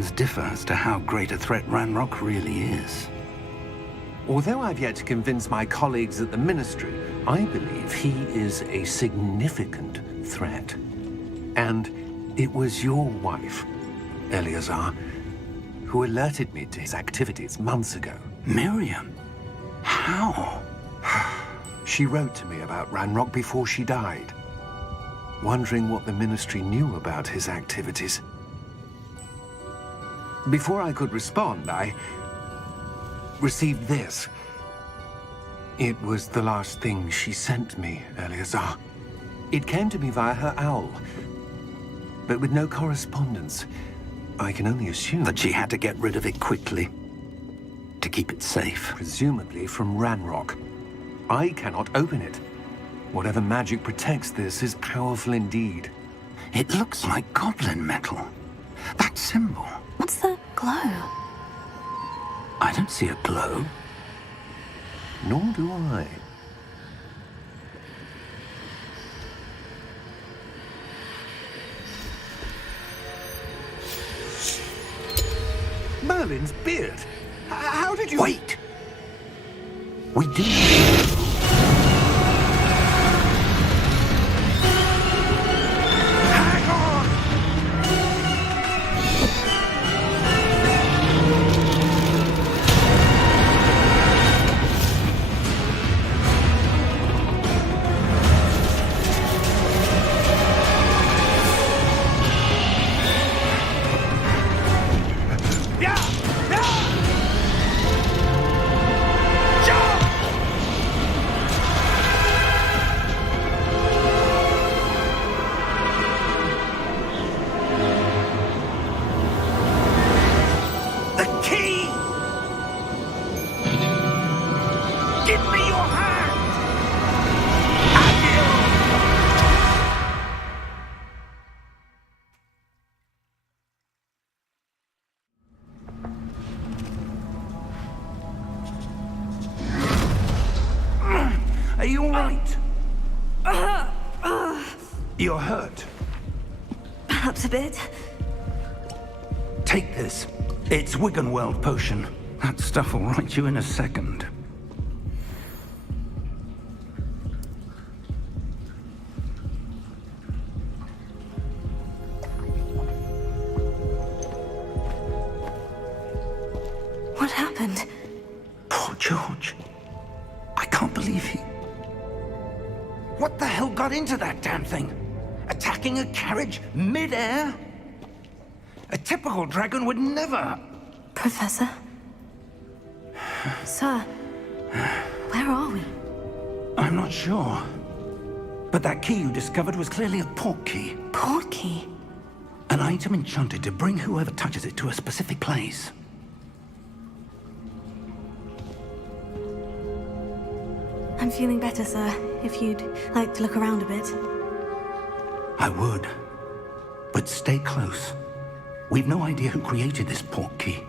opinions differ as to how great a threat Ranrock really is. Although I've yet to convince my colleagues at the Ministry, I believe he is a significant threat. And it was your wife, Eleazar, who alerted me to his activities months ago. Miriam? How? She wrote to me about Ranrock before she died, wondering what the Ministry knew about his activities. Before I could respond, I received this. It was the last thing she sent me, Eleazar. It came to me via her owl, but with no correspondence. I can only assume That she had to get rid of it quickly to keep it safe. presumably from Ranrock. I cannot open it. Whatever magic protects this is powerful indeed. It looks like goblin metal. That symbol. What's the glow? I don't see a glow. Nor do I. Merlin's beard! How did you... Wait! We do. Hang on! Yeah! Yeah! Jump! The key! Give me your hand! Adieu! Are you all right? You're hurt. Perhaps a bit. Take this. It's Wiggenweld potion. That stuff will right you in a second. What happened? Poor George. I can't believe he... What the hell got into that damn thing? Attacking a carriage mid-air? A typical dragon would never... Professor? Sir, where are we? I'm not sure. But that key you discovered was clearly a port key. Port key? An item enchanted to bring whoever touches it to a specific place. I'm feeling better, sir. If you'd like to look around a bit. I would. But stay close. We've no idea who created this port key.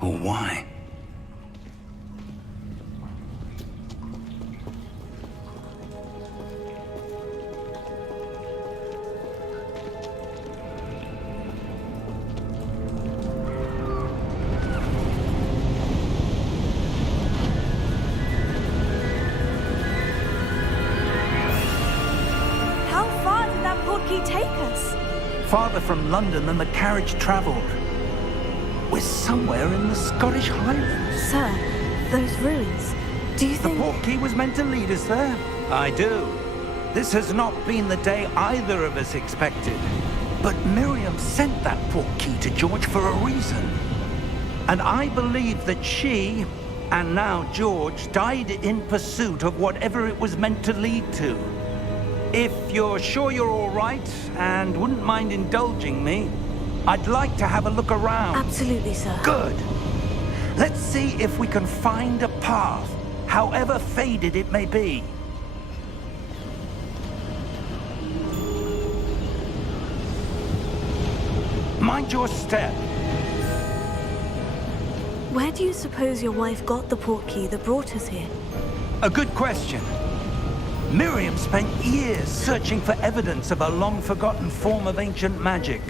Or why. How far did that port key take us? Farther from London than the carriage traveled. We're somewhere in the Scottish Highlands. Sir, those ruins. Do you The think... port key was meant to lead us there. I do. This has not been the day either of us expected. But Miriam sent that port key to George for a reason. And I believe that she, and now George, died in pursuit of whatever it was meant to lead to. If you're sure you're all right, and wouldn't mind indulging me, I'd like to have a look around. Absolutely, sir. Good. Let's see if we can find a path, however faded it may be. Mind your step. Where do you suppose your wife got the port key that brought us here? A good question. Miriam spent years searching for evidence of a long-forgotten form of ancient magic.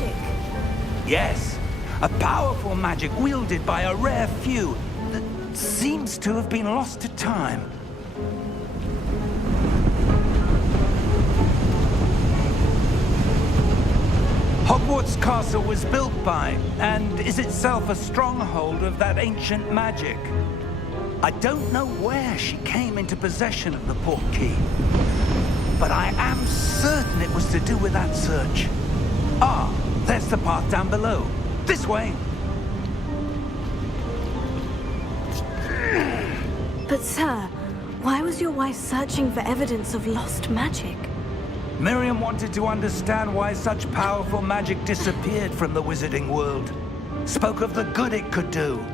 magic. Yes, a powerful magic wielded by a rare few that seems to have been lost to time. Hogwarts Castle was built by, and is itself a stronghold of that ancient magic. I don't know where she came into possession of the portkey, but I am certain it was to do with that search. Ah, there's the path down below. This way. But sir, why was your wife searching for evidence of lost magic? Miriam wanted to understand why such powerful magic disappeared from the wizarding world. Spoke of the good it could do.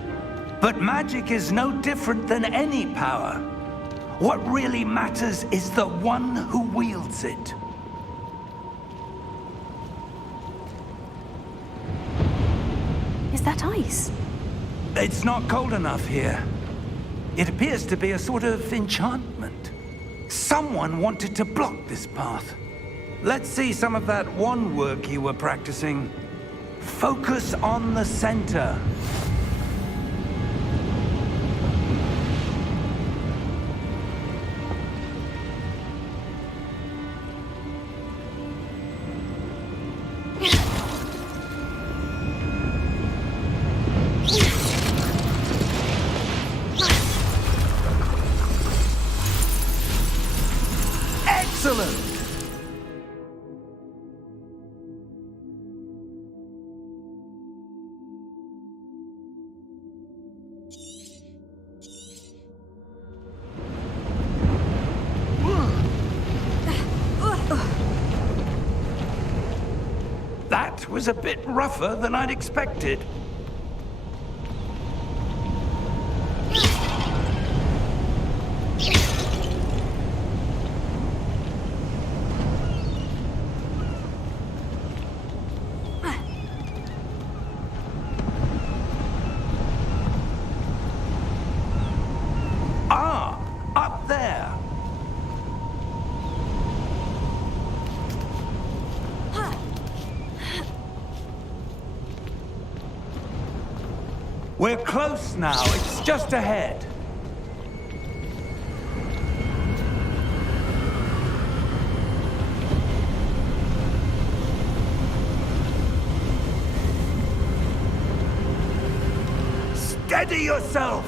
But magic is no different than any power. What really matters is the one who wields it. Is that ice? It's not cold enough here. It appears to be a sort of enchantment. Someone wanted to block this path. Let's see some of that wand work you were practicing. Focus on the center. Excellent! That was a bit rougher than I'd expected. Ah, up there. We're close now. It's just ahead. Steady yourself!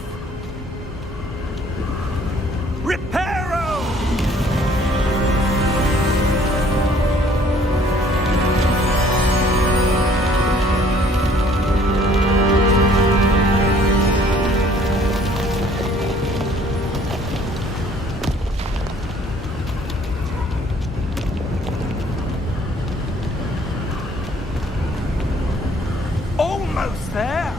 Reparo! Almost there!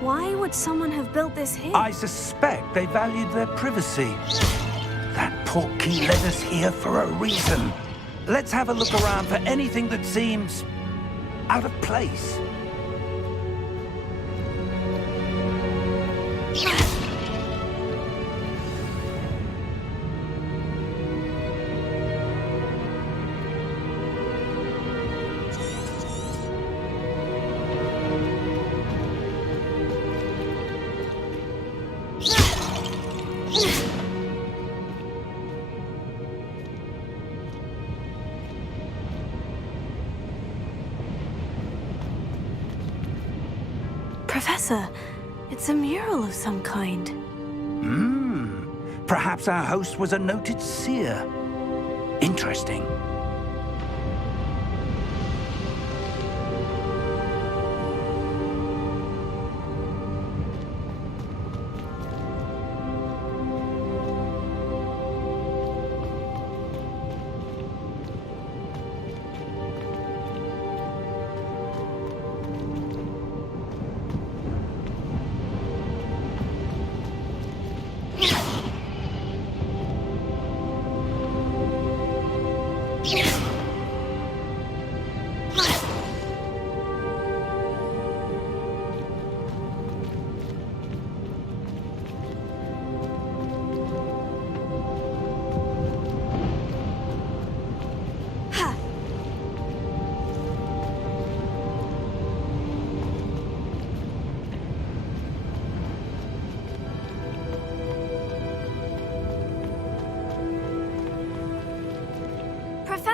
Why would someone have built this here? I suspect they valued their privacy. That portkey led us here for a reason. Let's have a look around for anything that seems out of place. Professor, it's a mural of some kind. Perhaps our host was a noted seer. Interesting.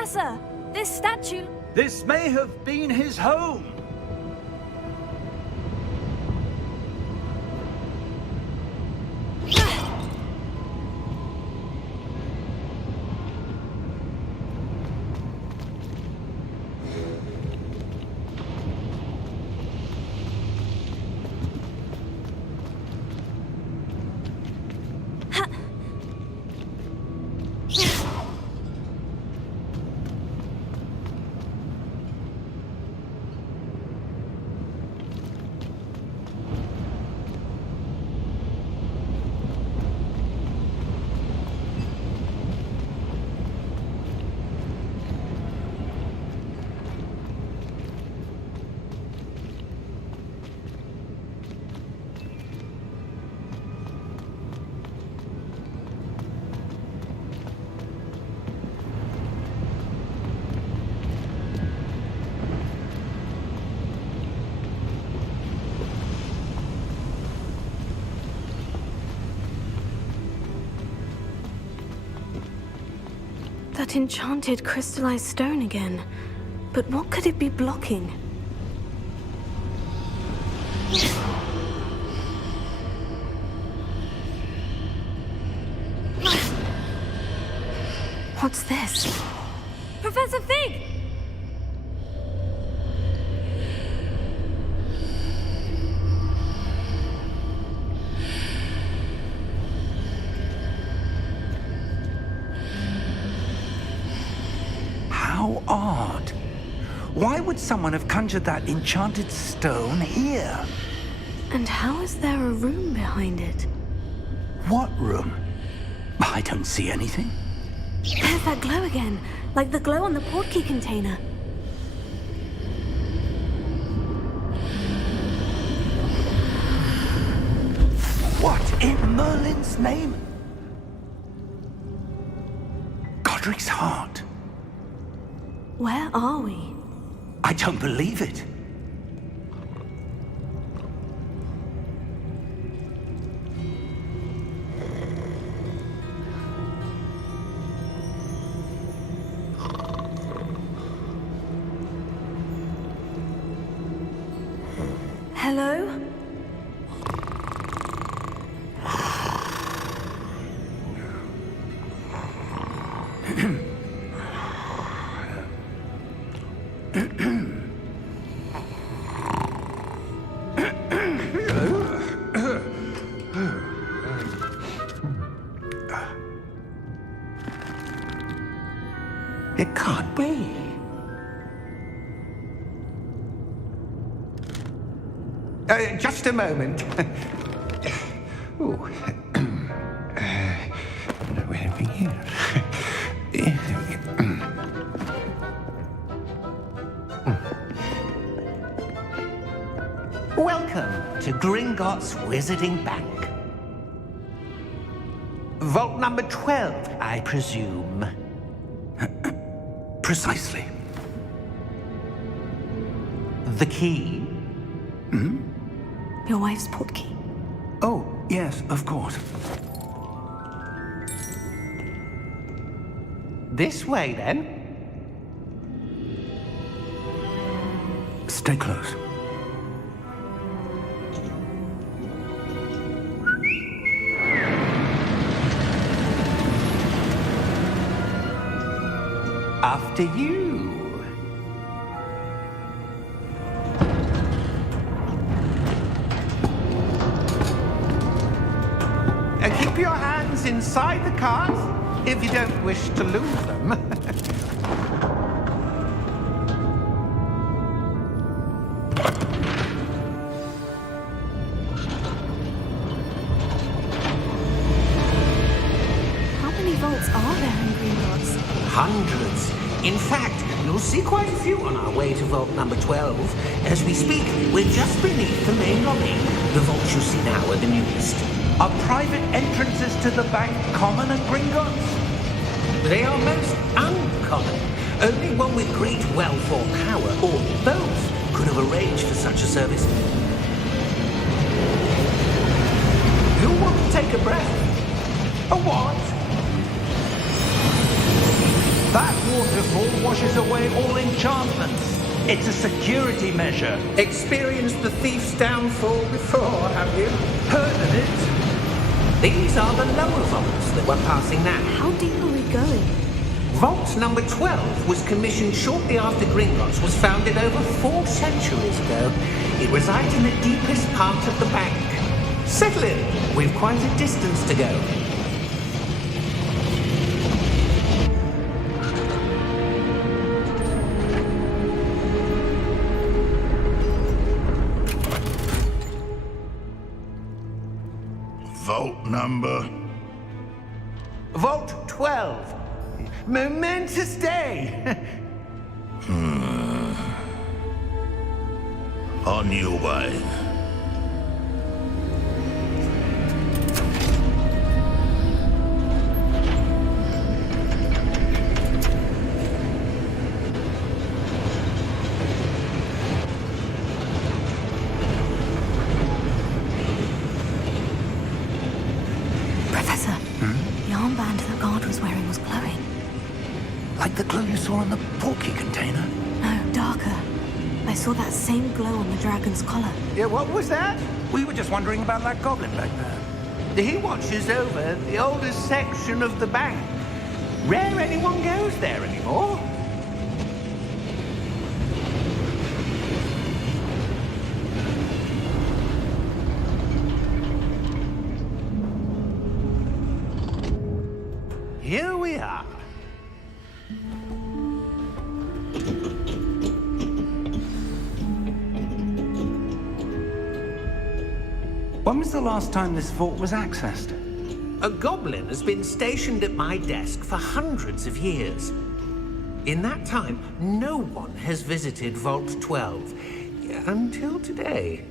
Professor! This statue... This may have been his home. That enchanted crystallized stone again. But what could it be blocking? What's this? Professor Fig! How odd. Why would someone have conjured that enchanted stone here? And how is there a room behind it? What room? I don't see anything. There's that glow again, like the glow on the portkey container. What in Merlin's name? Godric's heart. Where are we? I don't believe it. Hello? It can't be. Just a moment. Oh. Where are we here? Welcome to Gringotts Wizarding Bank. Vault number 12, I presume. Precisely. The key? Your wife's portkey. Oh, yes, of course. This way, then. Stay close. After you. Keep your hands inside the cart if you don't wish to lose them. How many vaults are there in Gringotts? Hundreds. In fact, you'll see quite a few on our way to vault number 12. As we speak, we're just beneath the main lobby. The vaults you see now are the newest. Are private entrances to the bank common at Gringotts? They are most uncommon. Only one with great wealth or power, or both, could have arranged for such a service. You'll want to take a breath. A what? That waterfall washes away all enchantments. It's a security measure. Experienced the thief's downfall before, have you? Heard of it? These are the lower vaults that we're passing now. How deep are we going? Vault number 12 was commissioned shortly after Gringotts was founded over 4 centuries ago. It resides in the deepest part of the bank. Settle in. We've quite a distance to go. Vault number? Vault 12. Momentous day. On your way. Professor, the armband the guard was wearing was glowing. Like the glow you saw in the porky container? No, darker. I saw that same glow on the dragon's collar. Yeah, what was that? We were just wondering about that goblin back there. He watches over the oldest section of the bank. Rare anyone goes there anymore. Here we are. When was the last time this vault was accessed? A goblin has been stationed at my desk for hundreds of years. In that time, no one has visited Vault 12. Until today.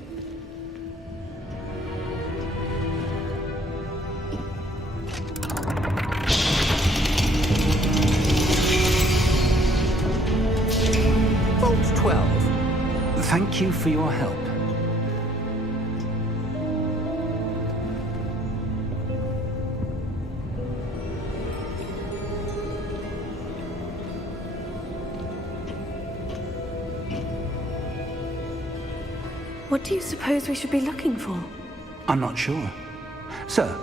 Vault 12. Thank you for your help. What do you suppose we should be looking for? I'm not sure. Sir,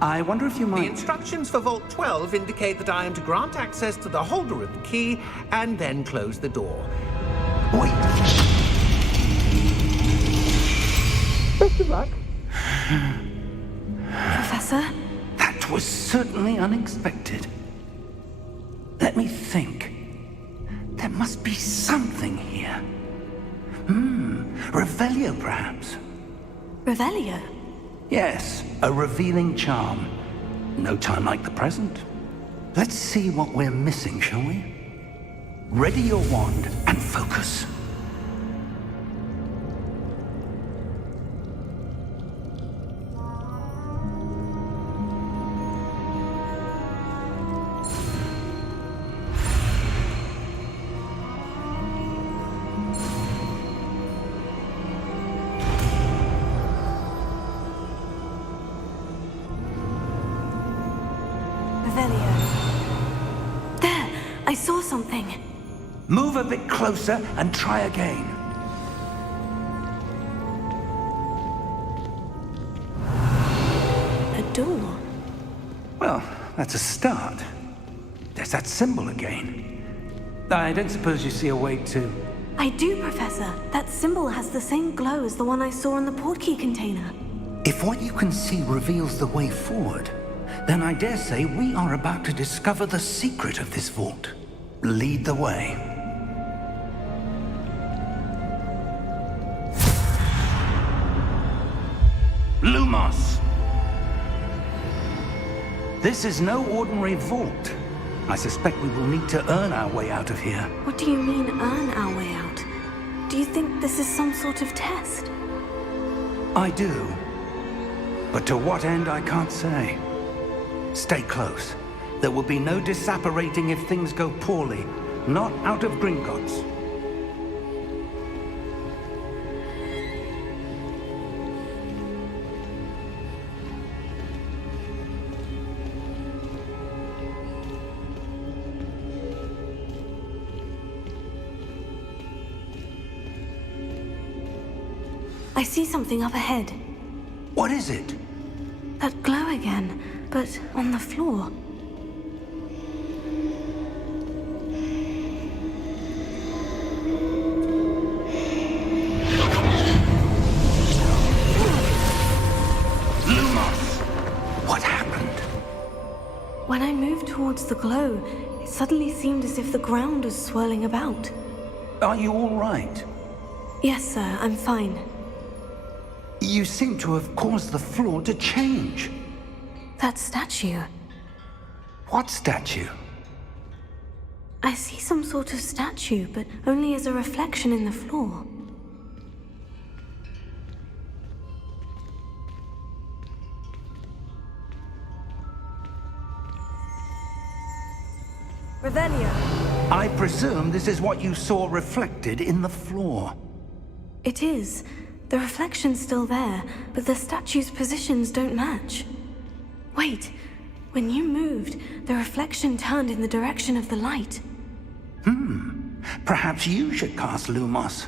I wonder if you The might... instructions for Vault 12 indicate that I am to grant access to the holder of the key and then close the door. Wait! Best of luck. Professor? That was certainly unexpected. Let me think. There must be something here. Revelio, perhaps? Revelio? Yes, a revealing charm. No time like the present. Let's see what we're missing, shall we? Ready your wand and focus. Revelio. There! I saw something. Move a bit closer and try again. A door. Well, that's a start. There's that symbol again. I don't suppose you see a way to... I do, Professor. That symbol has the same glow as the one I saw in the portkey container. If what you can see reveals the way forward, then I dare say we are about to discover the secret of this vault. Lead the way. Lumos! This is no ordinary vault. I suspect we will need to earn our way out of here. What do you mean, earn our way out? Do you think this is some sort of test? I do. But to what end, I can't say. Stay close. There will be no disapparating if things go poorly. Not out of Gringotts. I see something up ahead. What is it? That glow again, but on the floor. Lumos! What happened? When I moved towards the glow, it suddenly seemed as if the ground was swirling about. Are you all right? Yes, sir, I'm fine. You seem to have caused the floor to change. That statue. What statue? I see some sort of statue, but only as a reflection in the floor. Revelio. I presume this is what you saw reflected in the floor. It is. The reflection's still there, but the statue's positions don't match. Wait. When you moved, the reflection turned in the direction of the light. Perhaps you should cast Lumos.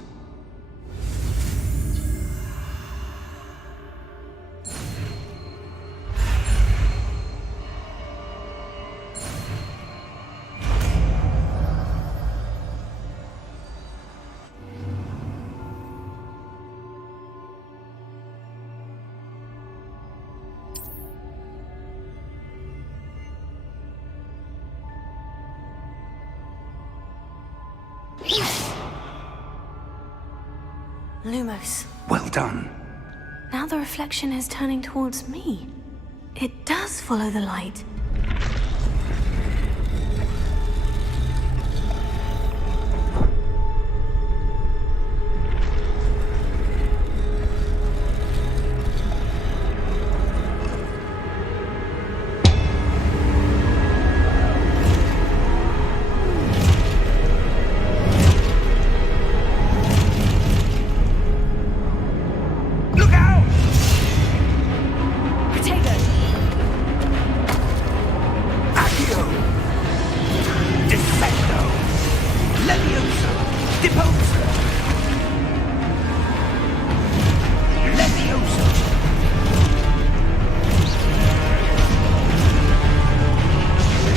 Lumos. Well done. Now the reflection is turning towards me. It does follow the light. Look out! Protego! Accio! Descendo! Leviosa! Deposa! Leviosa!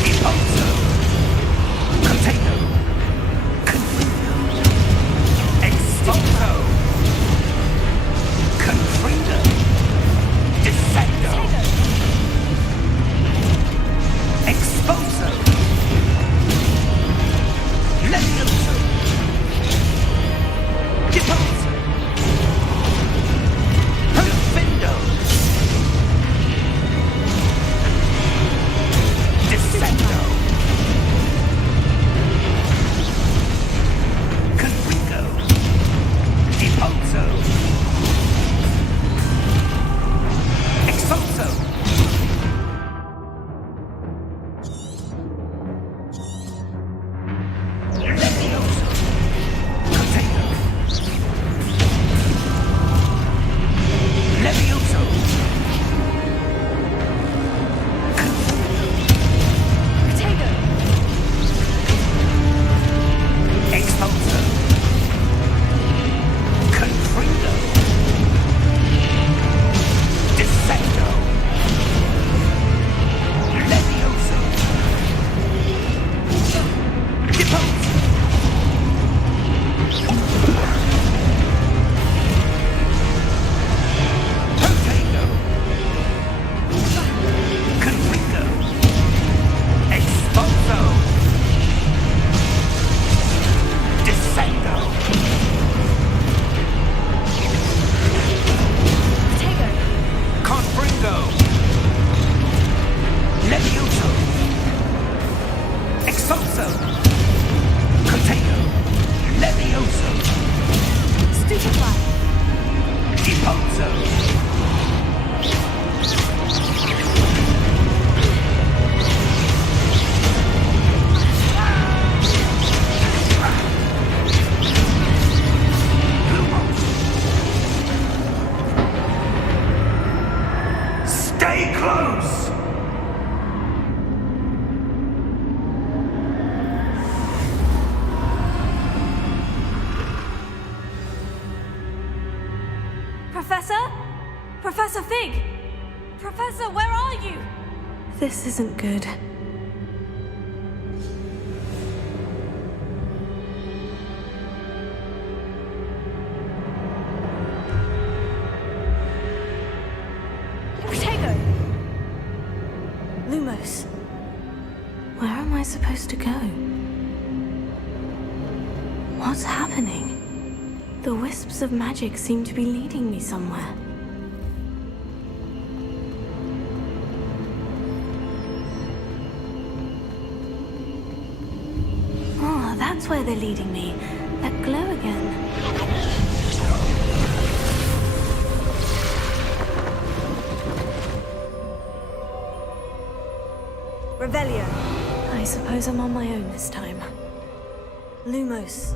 Deposa! Container! Confido! Expulso! Confringo! Descendo! Expulso! Levioso! Deposo! Confindo! Descendo! Confringo! Deposo! Expulso! Levioso! Container! Levioso! Protego! Expulso! Confringo! Descendo! Levioso! Depose! Protego! Confringo! Expulso! Descendo! Protego! Confringo! Levioso! Expulso! Container! Levioso! Stupefy! Deposo! Lumos! Stay close! Professor, where are you? This isn't good. Protego! Lumos. Where am I supposed to go? What's happening? The wisps of magic seem to be leading me somewhere. Oh, that's where they're leading me. That glow again. Revelio. I suppose I'm on my own this time. Lumos.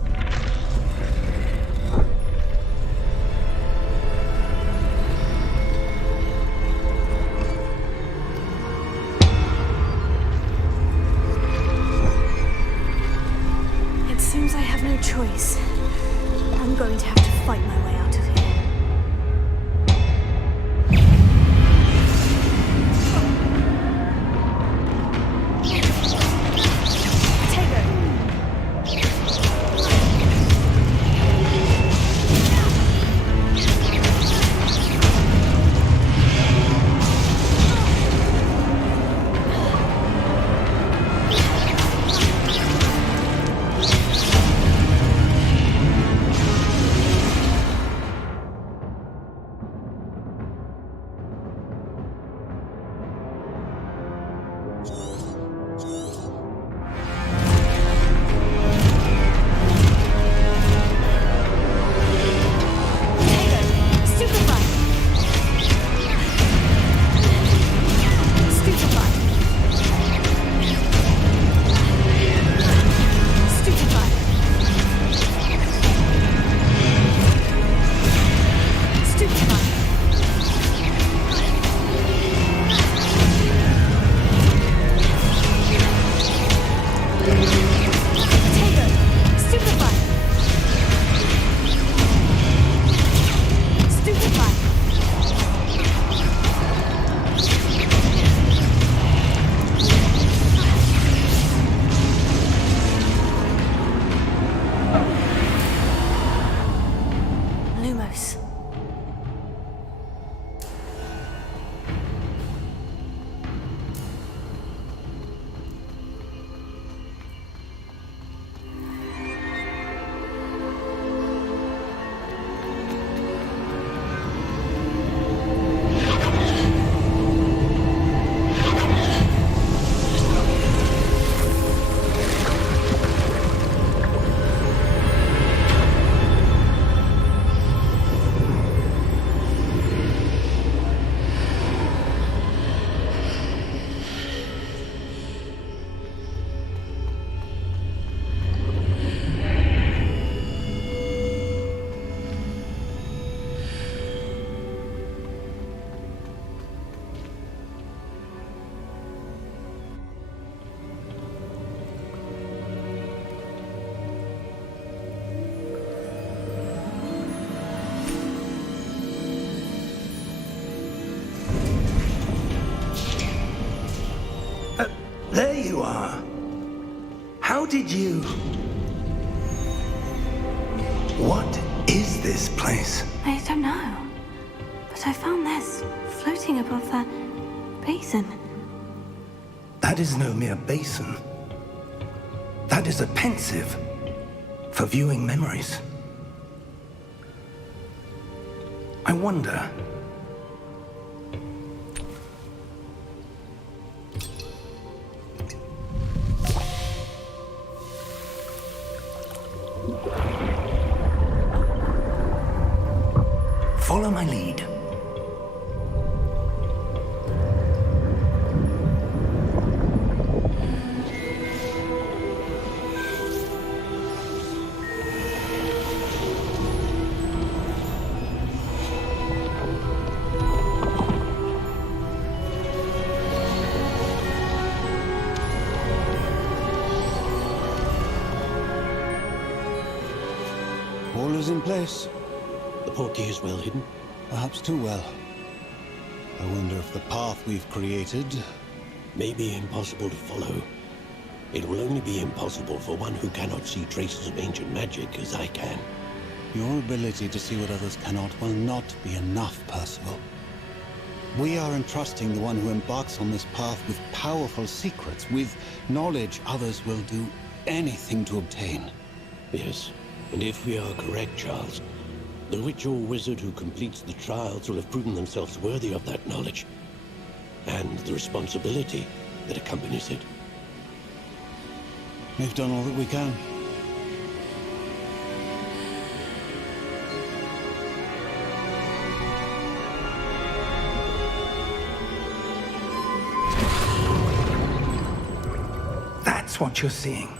It seems I have no choice. I'm going to have to fight my way out of here. There you are. How did you... What is this place? I don't know. But I found this floating above that basin. That is no mere basin. That is a pensive for viewing memories. I wonder... Follow my lead. All is in place. The portkey is well hidden. Perhaps too well. I wonder if the path we've created may be impossible to follow. It will only be impossible for one who cannot see traces of ancient magic as I can. Your ability to see what others cannot will not be enough, Percival. We are entrusting the one who embarks on this path with powerful secrets, with knowledge others will do anything to obtain. Yes, and if we are correct, Charles, the witch or wizard who completes the trials will have proven themselves worthy of that knowledge, and the responsibility that accompanies it. We've done all that we can. That's what you're seeing.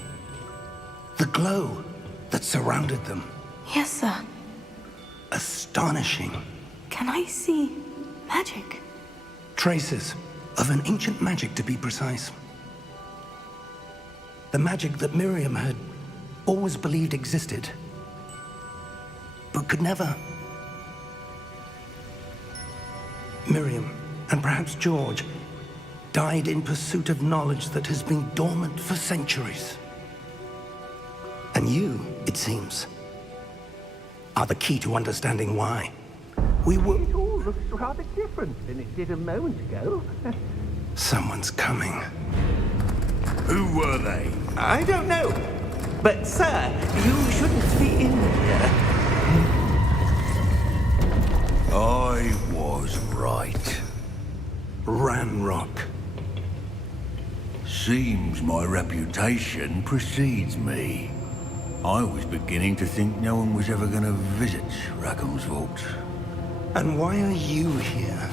The glow that surrounded them. Yes, sir. Astonishing. Can I see magic? Traces of an ancient magic, to be precise. The magic that Miriam had always believed existed, but could never. Miriam, and perhaps George, died in pursuit of knowledge that has been dormant for centuries. And you, it seems, are the key to understanding why. We were... It all looks rather different than it did a moment ago. Someone's coming. Who were they? I don't know. But, sir, you shouldn't be in here. I was right. Ranrock. Seems my reputation precedes me. I was beginning to think no one was ever going to visit Rackham's vault. And why are you here?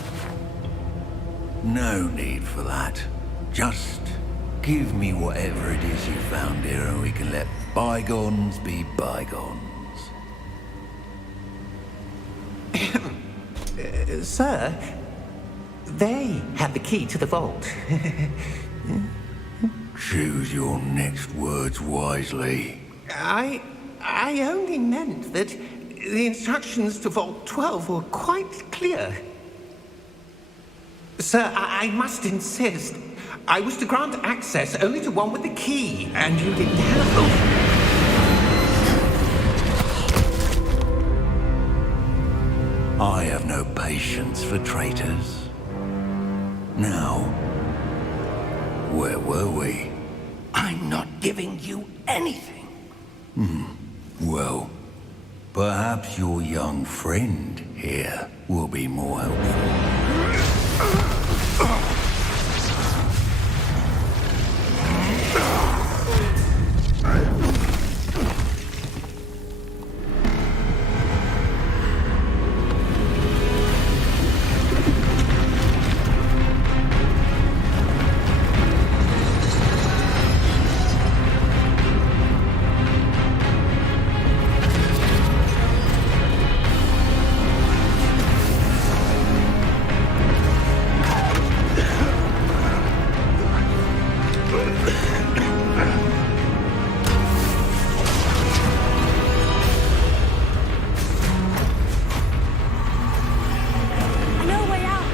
No need for that. Just give me whatever it is you found here and we can let bygones be bygones. Sir, they have the key to the vault. Choose your next words wisely. I only meant that the instructions to Vault 12 were quite clear. Sir, I must insist. I was to grant access only to one with the key, and you didn't have... I have no patience for traitors. Now, where were we? I'm not giving you anything. Well, perhaps your young friend here will be more helpful. I know a way out.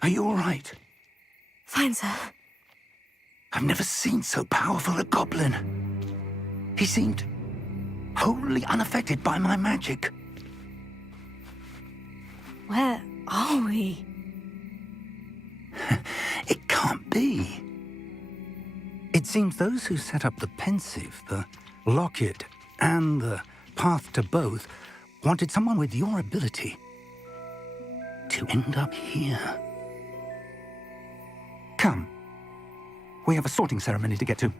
Are you all right? Fine, sir. I've never seen so powerful a goblin. He seemed wholly unaffected by my magic. Where are we? It can't be. It seems those who set up the Pensive, the Locket, and the Path to Both wanted someone with your ability to end up here. Come. We have a sorting ceremony to get to.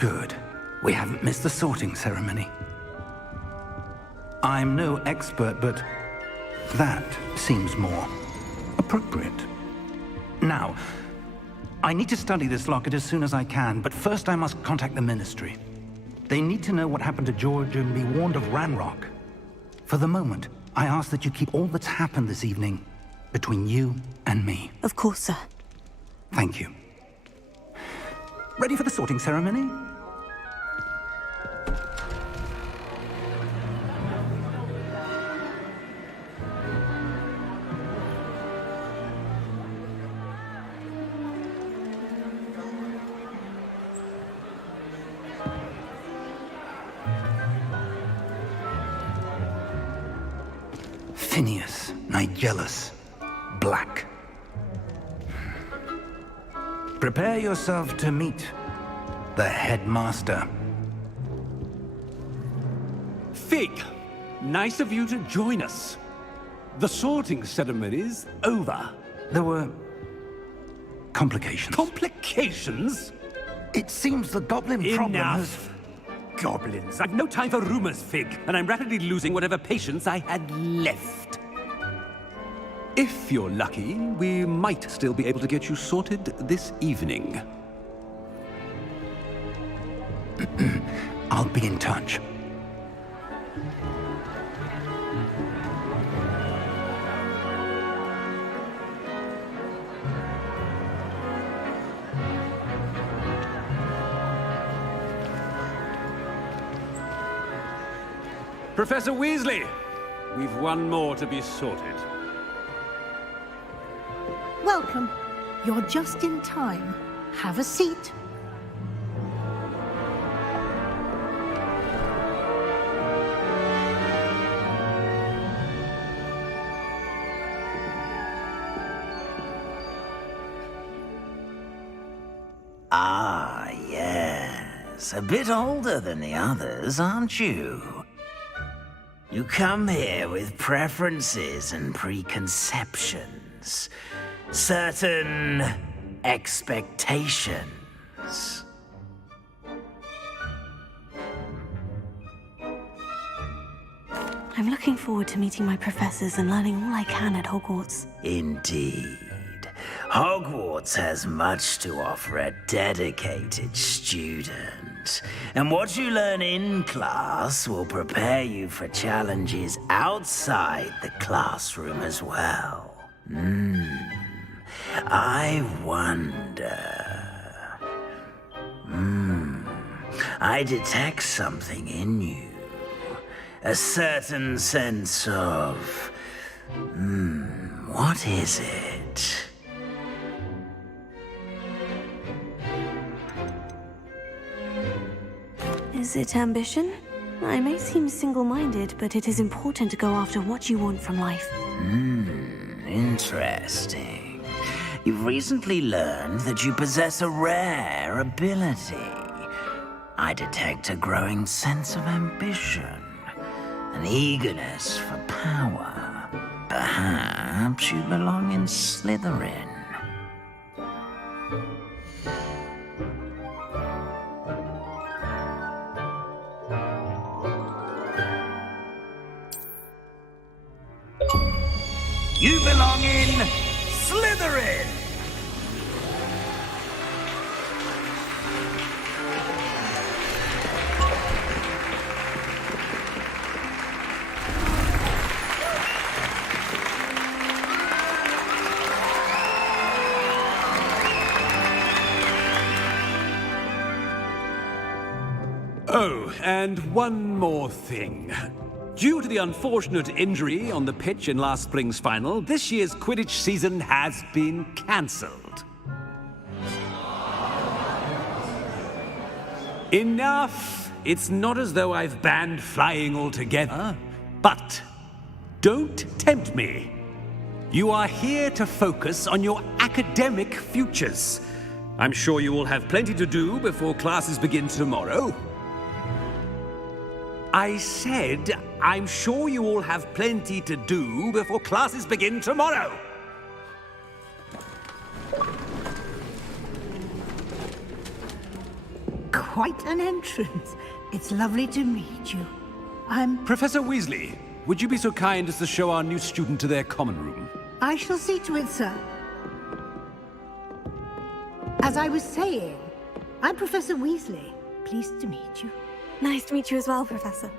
Good. We haven't missed the sorting ceremony. I'm no expert, but that seems more appropriate. Now, I need to study this locket as soon as I can, but first I must contact the Ministry. They need to know what happened to George and be warned of Ranrock. For the moment, I ask that you keep all that's happened this evening between you and me. Of course, sir. Thank you. Ready for the sorting ceremony? Phineas, Nigellus, Black. Prepare yourself to meet the headmaster. Fig, nice of you to join us. The sorting ceremony's over. There were complications. Complications? It seems the goblin problem has... Enough. Goblins. I've no time for rumors, Fig, and I'm rapidly losing whatever patience I had left. If you're lucky, we might still be able to get you sorted this evening. I'll be in touch. Professor Weasley, we've one more to be sorted. Welcome. You're just in time. Have a seat. Ah, yes. A bit older than the others, aren't you? You come here with preferences and preconceptions. Certain expectations. I'm looking forward to meeting my professors and learning all I can at Hogwarts. Indeed. Hogwarts has much to offer a dedicated student. And what you learn in class will prepare you for challenges outside the classroom as well. I wonder... I detect something in you. A certain sense of... what is it? Is it ambition? I may seem single-minded, but it is important to go after what you want from life. Interesting. You've recently learned that you possess a rare ability. I detect a growing sense of ambition, an eagerness for power. Perhaps you belong in Slytherin. You belong in Slytherin! Oh, and one more thing. Due to the unfortunate injury on the pitch in last spring's final, this year's Quidditch season has been cancelled. Enough! It's not as though I've banned flying altogether. But don't tempt me. You are here to focus on your academic futures. I'm sure you will have plenty to do before classes begin tomorrow. I said, I'm sure you all have plenty to do before classes begin tomorrow. quite an entrance. It's lovely to meet you. I'm... Professor Weasley, would you be so kind as to show our new student to their common room? I shall see to it, sir. As I was saying, I'm Professor Weasley. Pleased to meet you. Nice to meet you as well, Professor.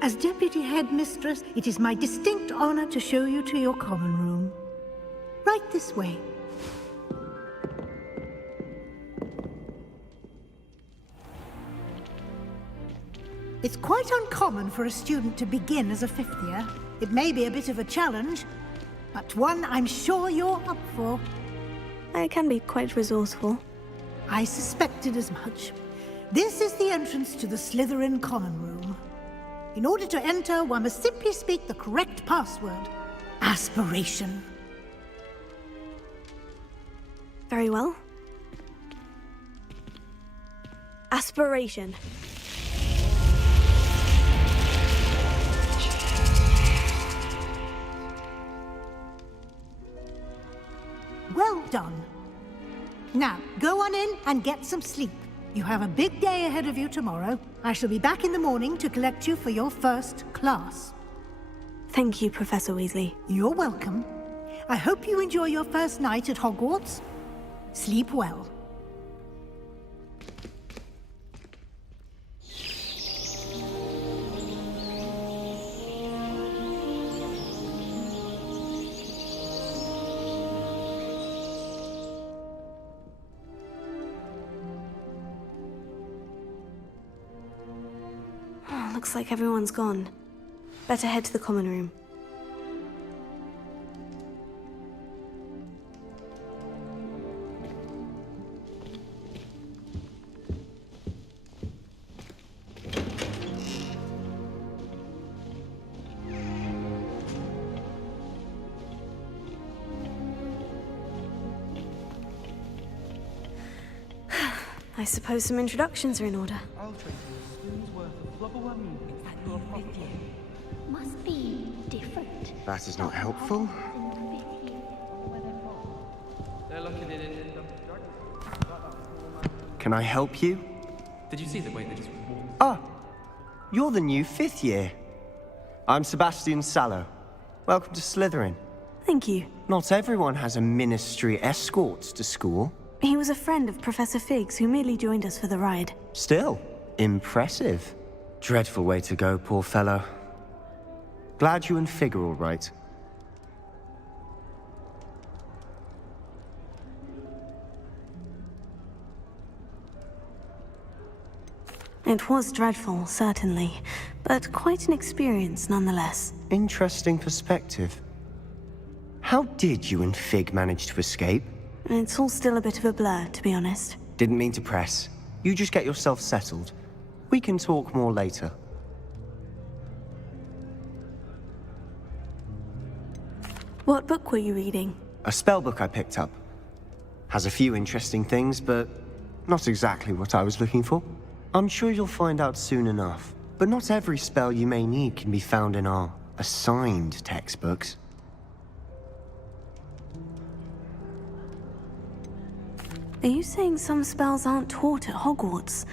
As Deputy Headmistress, it is my distinct honor to show you to your common room. Right this way. It's quite uncommon for a student to begin as a fifth year. It may be a bit of a challenge, but one I'm sure you're up for. I can be quite resourceful. I suspected as much. This is the entrance to the Slytherin common room. In order to enter, one must simply speak the correct password. Aspiration. Very well. Aspiration. Well done. Now, go on in and get some sleep. You have a big day ahead of you tomorrow. I shall be back in the morning to collect you for your first class. Thank you, Professor Weasley. You're welcome. I hope you enjoy your first night at Hogwarts. Sleep well. Looks like everyone's gone. Better head to the common room. I suppose some introductions are in order. Must be different. That is not helpful. Can I help you? Did you see the way they just walked? Ah, you're the new fifth year. I'm Sebastian Sallow. Welcome to Slytherin. Thank you. Not everyone has a ministry escort to school. He was a friend of Professor Figgs who merely joined us for the ride. Still, impressive. Dreadful way to go, poor fellow. Glad you and Fig are all right. It was dreadful, certainly, but quite an experience nonetheless. Interesting perspective. How did you and Fig manage to escape? It's all still a bit of a blur, to be honest. Didn't mean to press. You just get yourself settled. We can talk more later. What book were you reading? A spell book I picked up. Has a few interesting things, but not exactly what I was looking for. I'm sure you'll find out soon enough. But not every spell you may need can be found in our assigned textbooks. Are you saying some spells aren't taught at Hogwarts?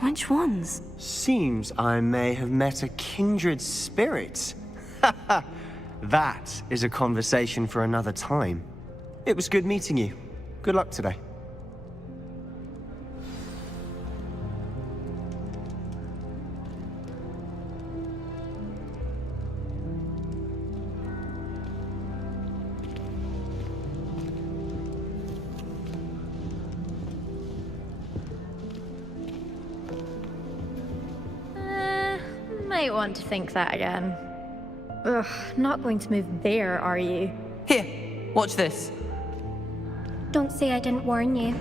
Which ones? Seems I may have met a kindred spirit. That is a conversation for another time. It was good meeting you. Good luck today. Might want to think that again. Ugh, not going to move there, are you? Here, watch this. Don't say I didn't warn you.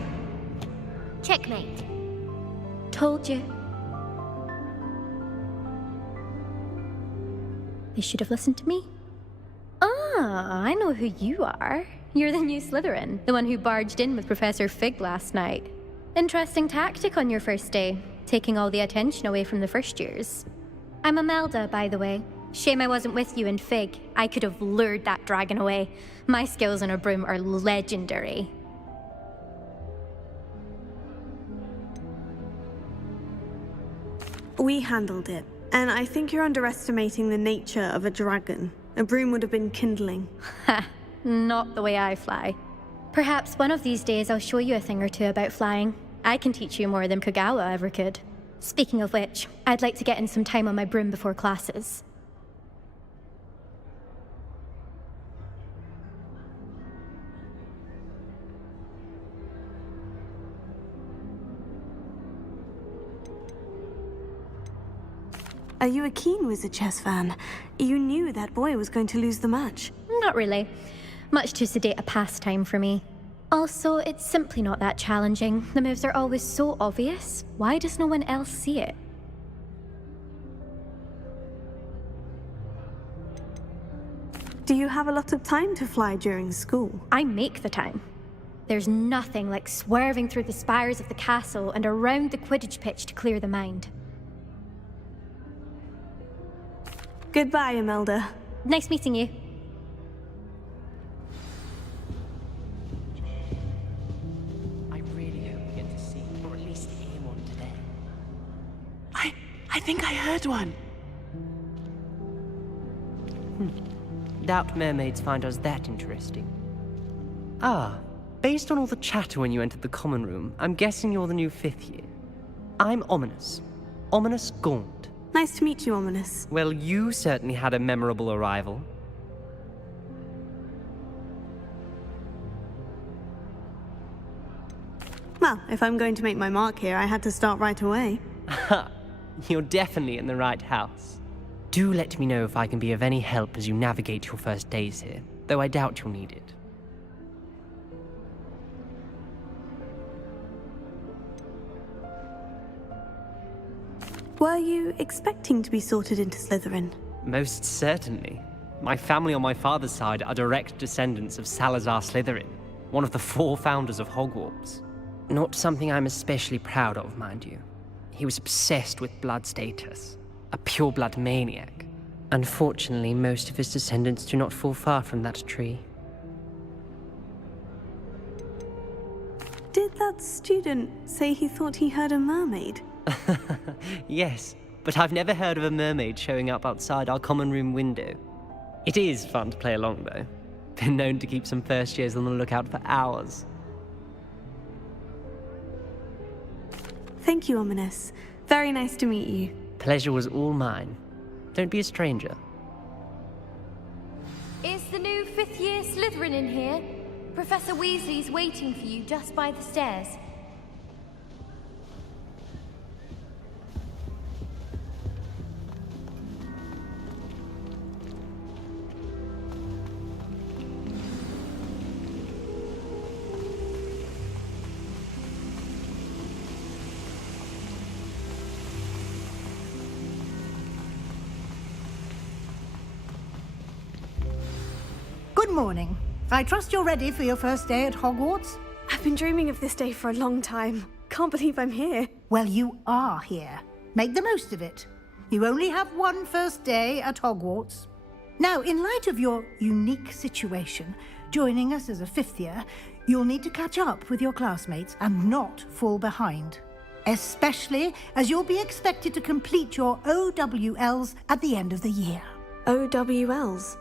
Checkmate. Told you. They should have listened to me. Ah, I know who you are. You're the new Slytherin, the one who barged in with Professor Fig last night. Interesting tactic on your first day, taking all the attention away from the first years. I'm Imelda, by the way. Shame I wasn't with you in Fig. I could have lured that dragon away. My skills on a broom are legendary. We handled it, and I think you're underestimating the nature of a dragon. A broom would have been kindling. Ha! Not the way I fly. Perhaps one of these days I'll show you a thing or two about flying. I can teach you more than Kogawa ever could. Speaking of which, I'd like to get in some time on my broom before classes. Are you a keen Wizard chess fan? You knew that boy was going to lose the match. Not really. Much too sedate a pastime for me. Also, it's simply not that challenging. The moves are always so obvious. Why does no one else see it? Do you have a lot of time to fly during school? I make the time. There's nothing like swerving through the spires of the castle and around the Quidditch pitch to clear the mind. Goodbye, Imelda. Nice meeting you. I really hope we get to see, or at least hear one today. I think I heard one. Doubt mermaids find us that interesting. Ah, based on all the chatter when you entered the common room, I'm guessing you're the new 5th year. I'm Ominous. Ominous Gaunt. Nice to meet you, Ominous. Well, you certainly had a memorable arrival. Well, if I'm going to make my mark here, I had to start right away. Ha! You're definitely in the right house. Do let me know if I can be of any help as you navigate your first days here, though I doubt you'll need it. Were you expecting to be sorted into Slytherin? Most certainly. My family on my father's side are direct descendants of Salazar Slytherin, one of the 4 founders of Hogwarts. Not something I'm especially proud of, mind you. He was obsessed with blood status, a pure-blood maniac. Unfortunately, most of his descendants do not fall far from that tree. Did that student say he thought he heard a mermaid? Yes, but I've never heard of a mermaid showing up outside our common room window. It is fun to play along, though. Been known to keep some first years on the lookout for hours. Thank you, Ominous. Very nice to meet you. Pleasure was all mine. Don't be a stranger. Is the new 5th year Slytherin in here? Professor Weasley's waiting for you just by the stairs. Good morning. I trust you're ready for your first day at Hogwarts? I've been dreaming of this day for a long time. Can't believe I'm here. Well, you are here. Make the most of it. You only have one first day at Hogwarts. Now, in light of your unique situation, joining us as a 5th year, you'll need to catch up with your classmates and not fall behind. Especially as you'll be expected to complete your OWLs at the end of the year. OWLs?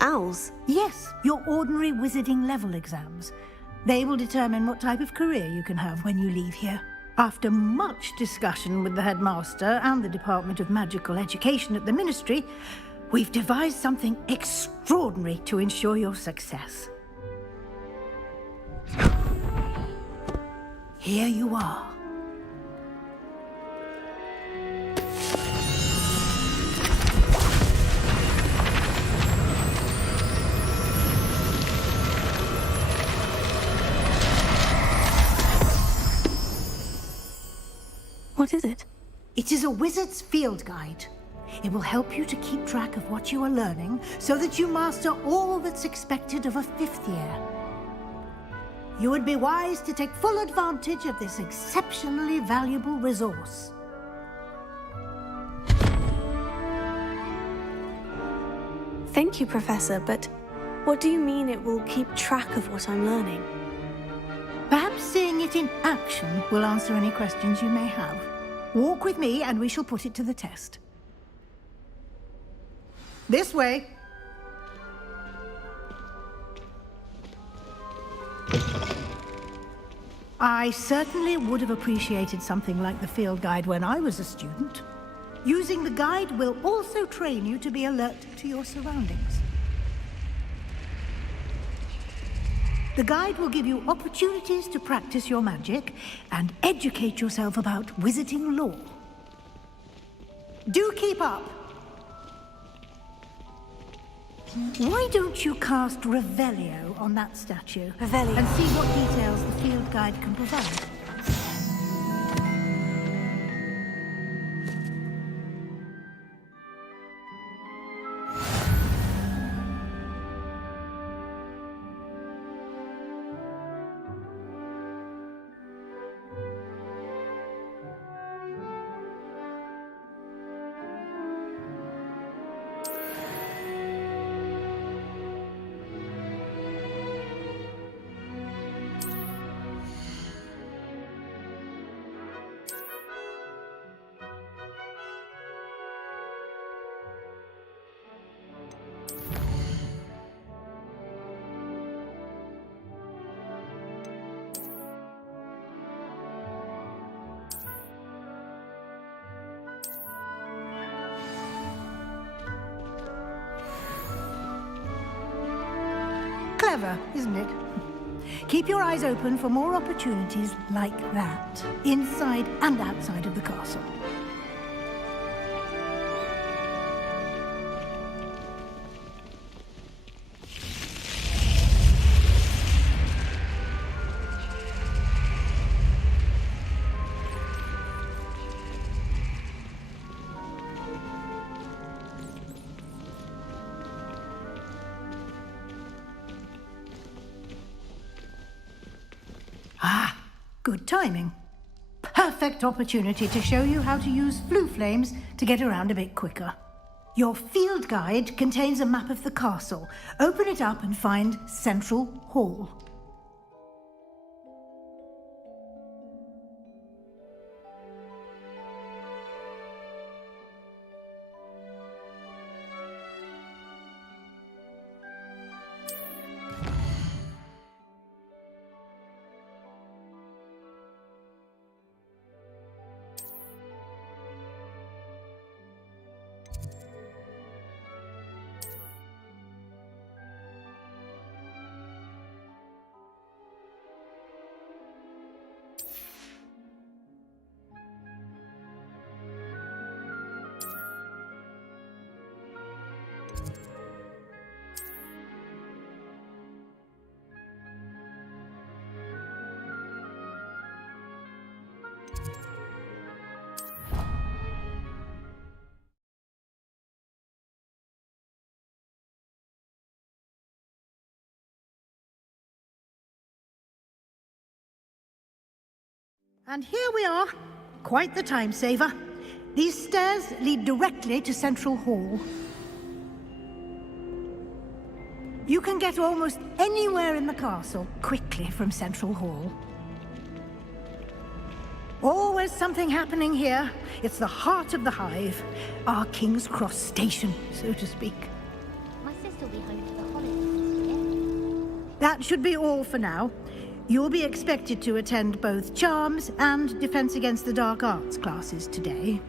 Owls? Yes, your ordinary wizarding level exams. They will determine what type of career you can have when you leave here. After much discussion with the headmaster and the Department of Magical Education at the Ministry, we've devised something extraordinary to ensure your success. Here you are. What is it? It is a wizard's field guide. It will help you to keep track of what you are learning so that you master all that's expected of a 5th year. You would be wise to take full advantage of this exceptionally valuable resource. Thank you, Professor, but what do you mean it will keep track of what I'm learning? Perhaps seeing it in action will answer any questions you may have. Walk with me and we shall put it to the test. This way. I certainly would have appreciated something like the field guide when I was a student. Using the guide will also train you to be alert to your surroundings. The guide will give you opportunities to practice your magic and educate yourself about wizarding lore. Do keep up! Why don't you cast Revelio on that statue? Revelio. And see what details the field guide can provide. Clever, isn't it? Keep your eyes open for more opportunities like that, inside and outside of the castle. Good timing. Perfect opportunity to show you how to use flue flames to get around a bit quicker. Your field guide contains a map of the castle. Open it up and find Central Hall. And here we are. Quite the time saver. These stairs lead directly to Central Hall. You can get almost anywhere in the castle quickly from Central Hall. Always something happening here. It's the heart of the Hive. Our King's Cross station, so to speak. My sister will be home for the holidays this year. That should be all for now. You'll be expected to attend both Charms and Defense Against the Dark Arts classes today.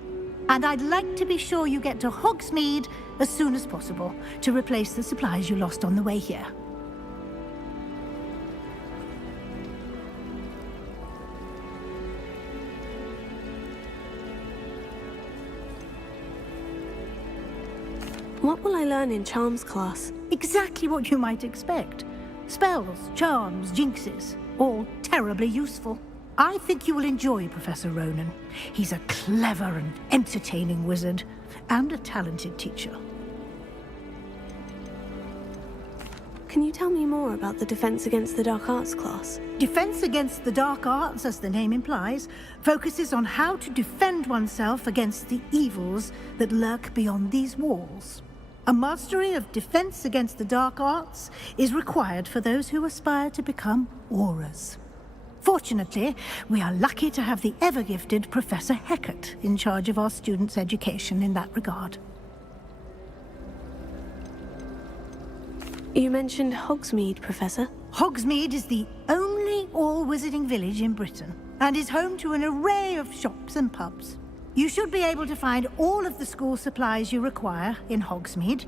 And I'd like to be sure you get to Hogsmeade as soon as possible to replace the supplies you lost on the way here. What will I learn in Charms class? Exactly what you might expect. Spells, charms, jinxes, all terribly useful. I think you will enjoy Professor Ronen. He's a clever and entertaining wizard, and a talented teacher. Can you tell me more about the Defense Against the Dark Arts class? Defense Against the Dark Arts, as the name implies, focuses on how to defend oneself against the evils that lurk beyond these walls. A mastery of Defense Against the Dark Arts is required for those who aspire to become Aurors. Fortunately, we are lucky to have the ever-gifted Professor Hecat in charge of our students' education in that regard. You mentioned Hogsmeade, Professor. Hogsmeade is the only all-wizarding village in Britain, and is home to an array of shops and pubs. You should be able to find all of the school supplies you require in Hogsmeade.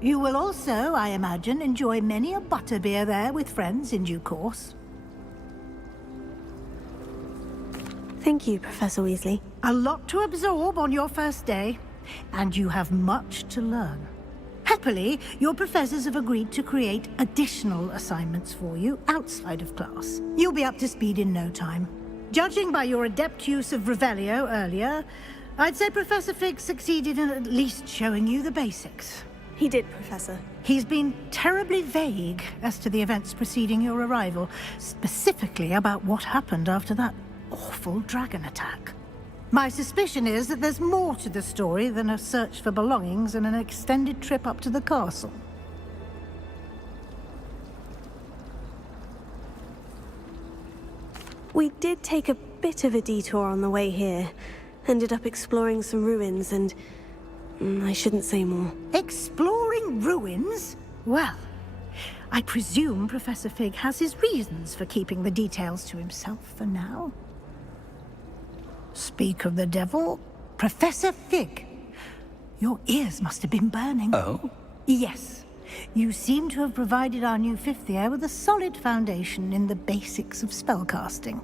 You will also, I imagine, enjoy many a butterbeer there with friends in due course. Thank you, Professor Weasley. A lot to absorb on your first day, and you have much to learn. Happily, your professors have agreed to create additional assignments for you outside of class. You'll be up to speed in no time. Judging by your adept use of Revelio earlier, I'd say Professor Fig succeeded in at least showing you the basics. He did, Professor. He's been terribly vague as to the events preceding your arrival, specifically about what happened after that awful dragon attack. My suspicion is that there's more to the story than a search for belongings and an extended trip up to the castle. We did take a bit of a detour on the way here. Ended up exploring some ruins and... I shouldn't say more. Exploring ruins? Well, I presume Professor Fig has his reasons for keeping the details to himself for now. Speak of the devil, Professor Fig. Your ears must have been burning. Oh? Yes. You seem to have provided our new fifth year with a solid foundation in the basics of spellcasting.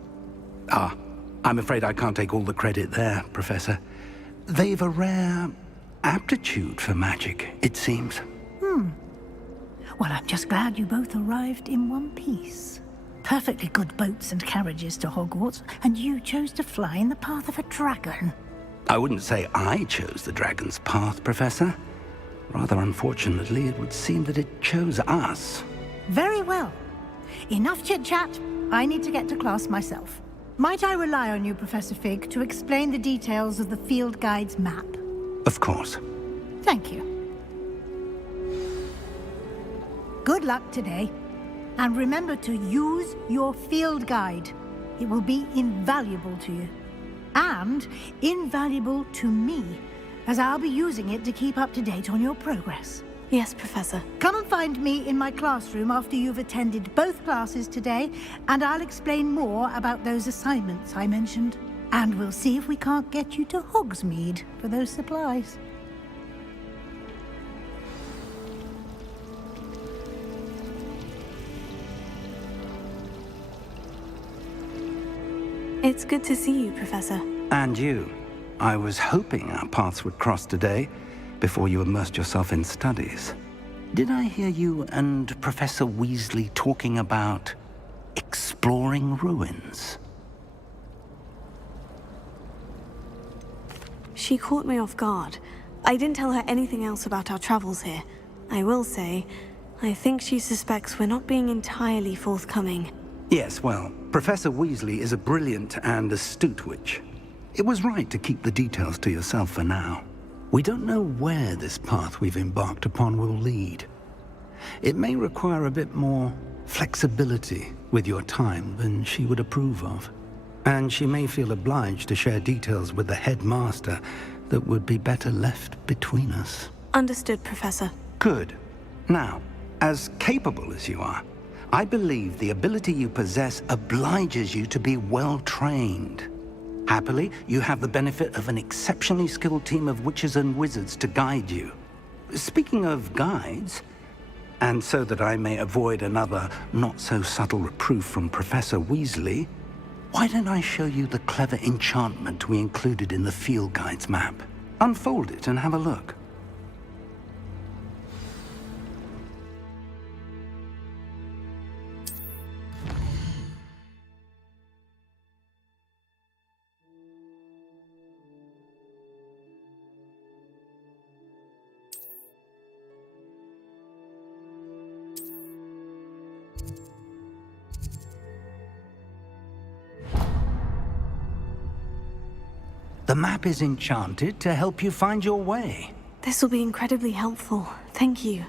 Ah, I'm afraid I can't take all the credit there, Professor. They've a rare aptitude for magic, it seems. Well, I'm just glad you both arrived in one piece. Perfectly good boats and carriages to Hogwarts, and you chose to fly in the path of a dragon. I wouldn't say I chose the dragon's path, Professor. Rather unfortunately, it would seem that it chose us. Very well. Enough chit-chat. I need to get to class myself. Might I rely on you, Professor Fig, to explain the details of the field guide's map? Of course. Thank you. Good luck today. And remember to use your field guide. It will be invaluable to you. And invaluable to me, as I'll be using it to keep up to date on your progress. Yes, Professor. Come and find me in my classroom after you've attended both classes today, and I'll explain more about those assignments I mentioned. And we'll see if we can't get you to Hogsmeade for those supplies. It's good to see you, Professor. And you. I was hoping our paths would cross today, before you immersed yourself in studies. Did I hear you and Professor Weasley talking about exploring ruins? She caught me off guard. I didn't tell her anything else about our travels here. I will say, I think she suspects we're not being entirely forthcoming. Yes, well, Professor Weasley is a brilliant and astute witch. It was right to keep the details to yourself for now. We don't know where this path we've embarked upon will lead. It may require a bit more flexibility with your time than she would approve of. And she may feel obliged to share details with the headmaster that would be better left between us. Understood, Professor. Good. Now, as capable as you are, I believe the ability you possess obliges you to be well-trained. Happily, you have the benefit of an exceptionally skilled team of witches and wizards to guide you. Speaking of guides, and so that I may avoid another not-so-subtle reproof from Professor Weasley, why don't I show you the clever enchantment we included in the field guide's map? Unfold it and have a look. The map is enchanted to help you find your way. This will be incredibly helpful. Thank you.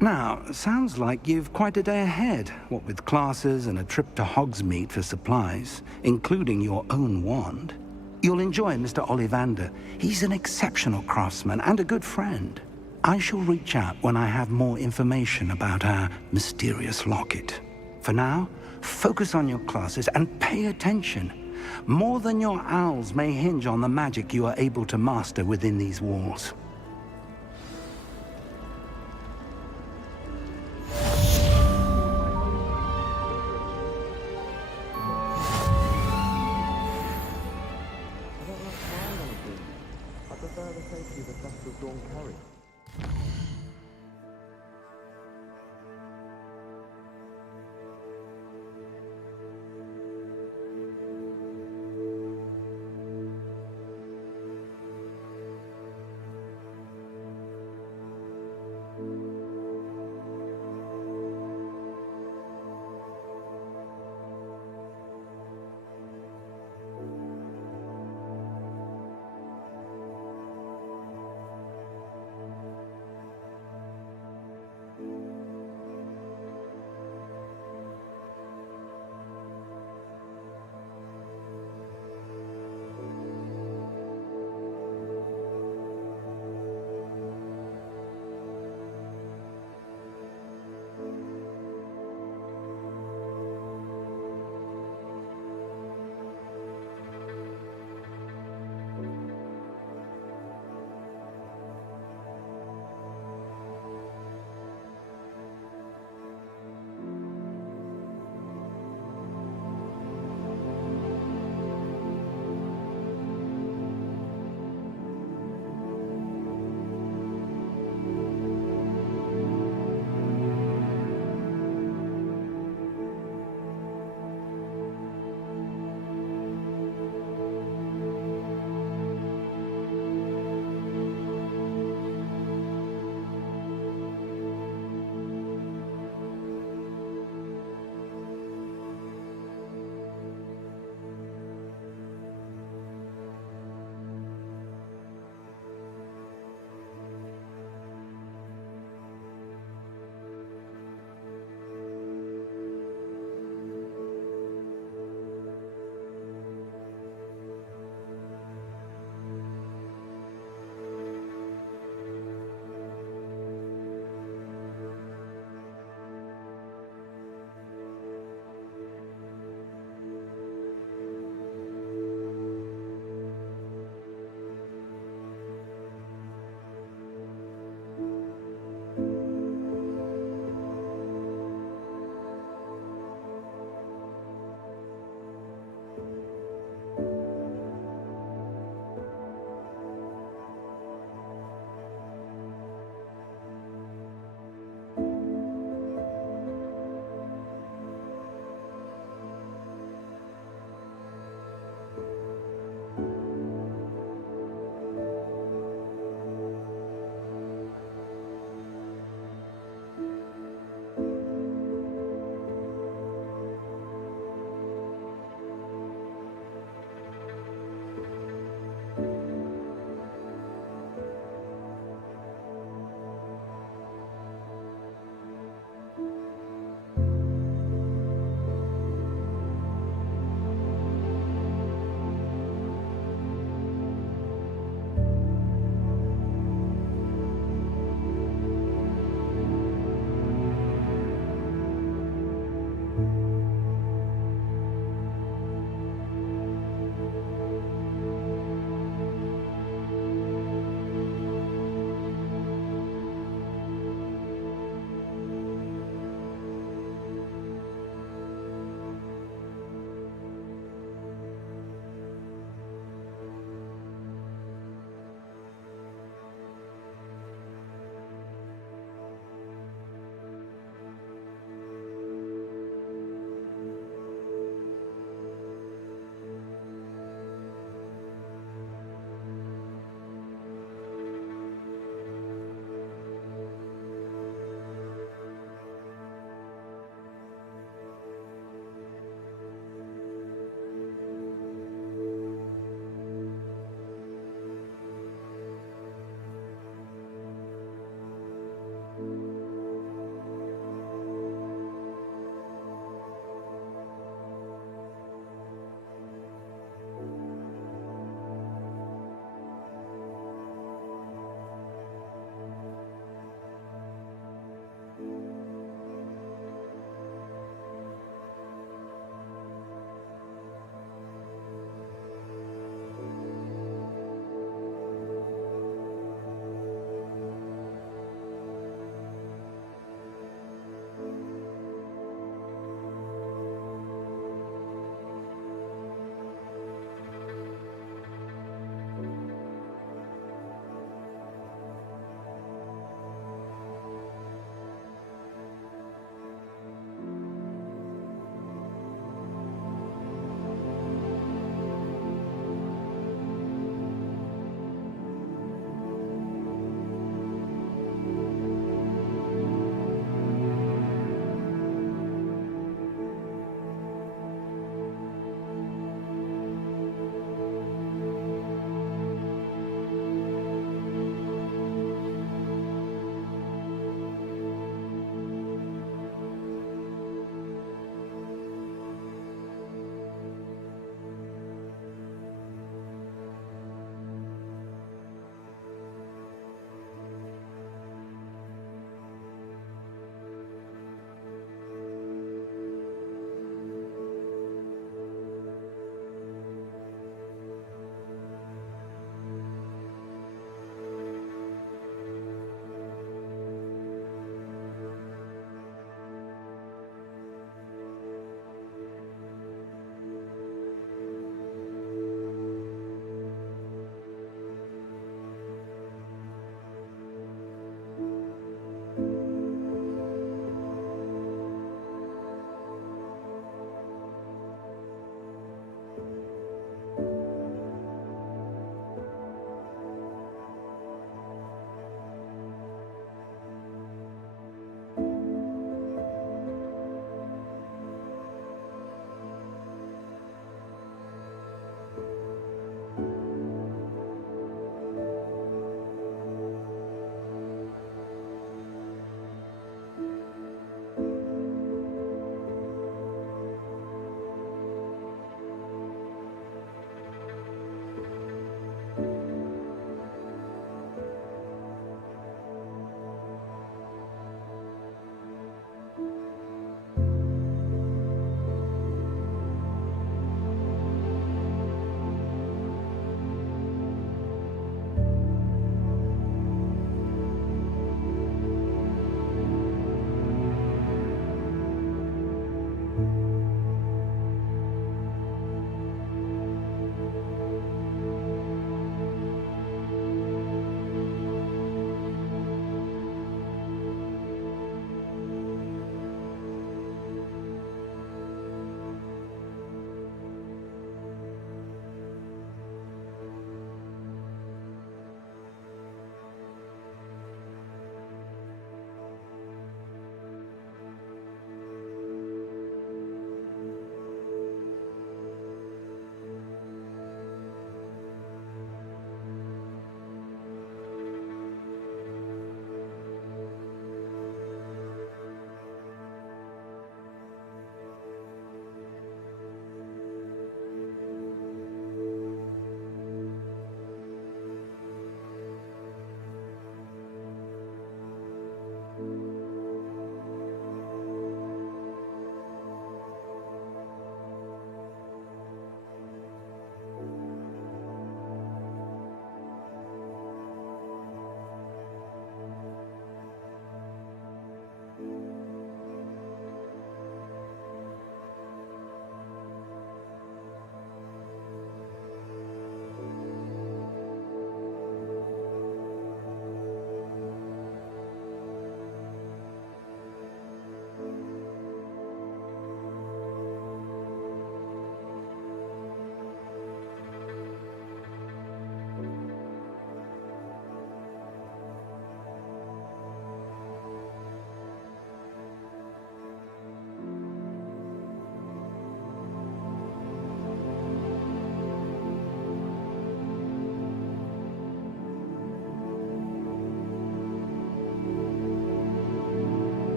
Now, sounds like you've quite a day ahead, what with classes and a trip to Hogsmeade for supplies, including your own wand. You'll enjoy Mr. Ollivander. He's an exceptional craftsman and a good friend. I shall reach out when I have more information about our mysterious locket. For now, focus on your classes and pay attention. More than your owls may hinge on the magic you are able to master within these walls.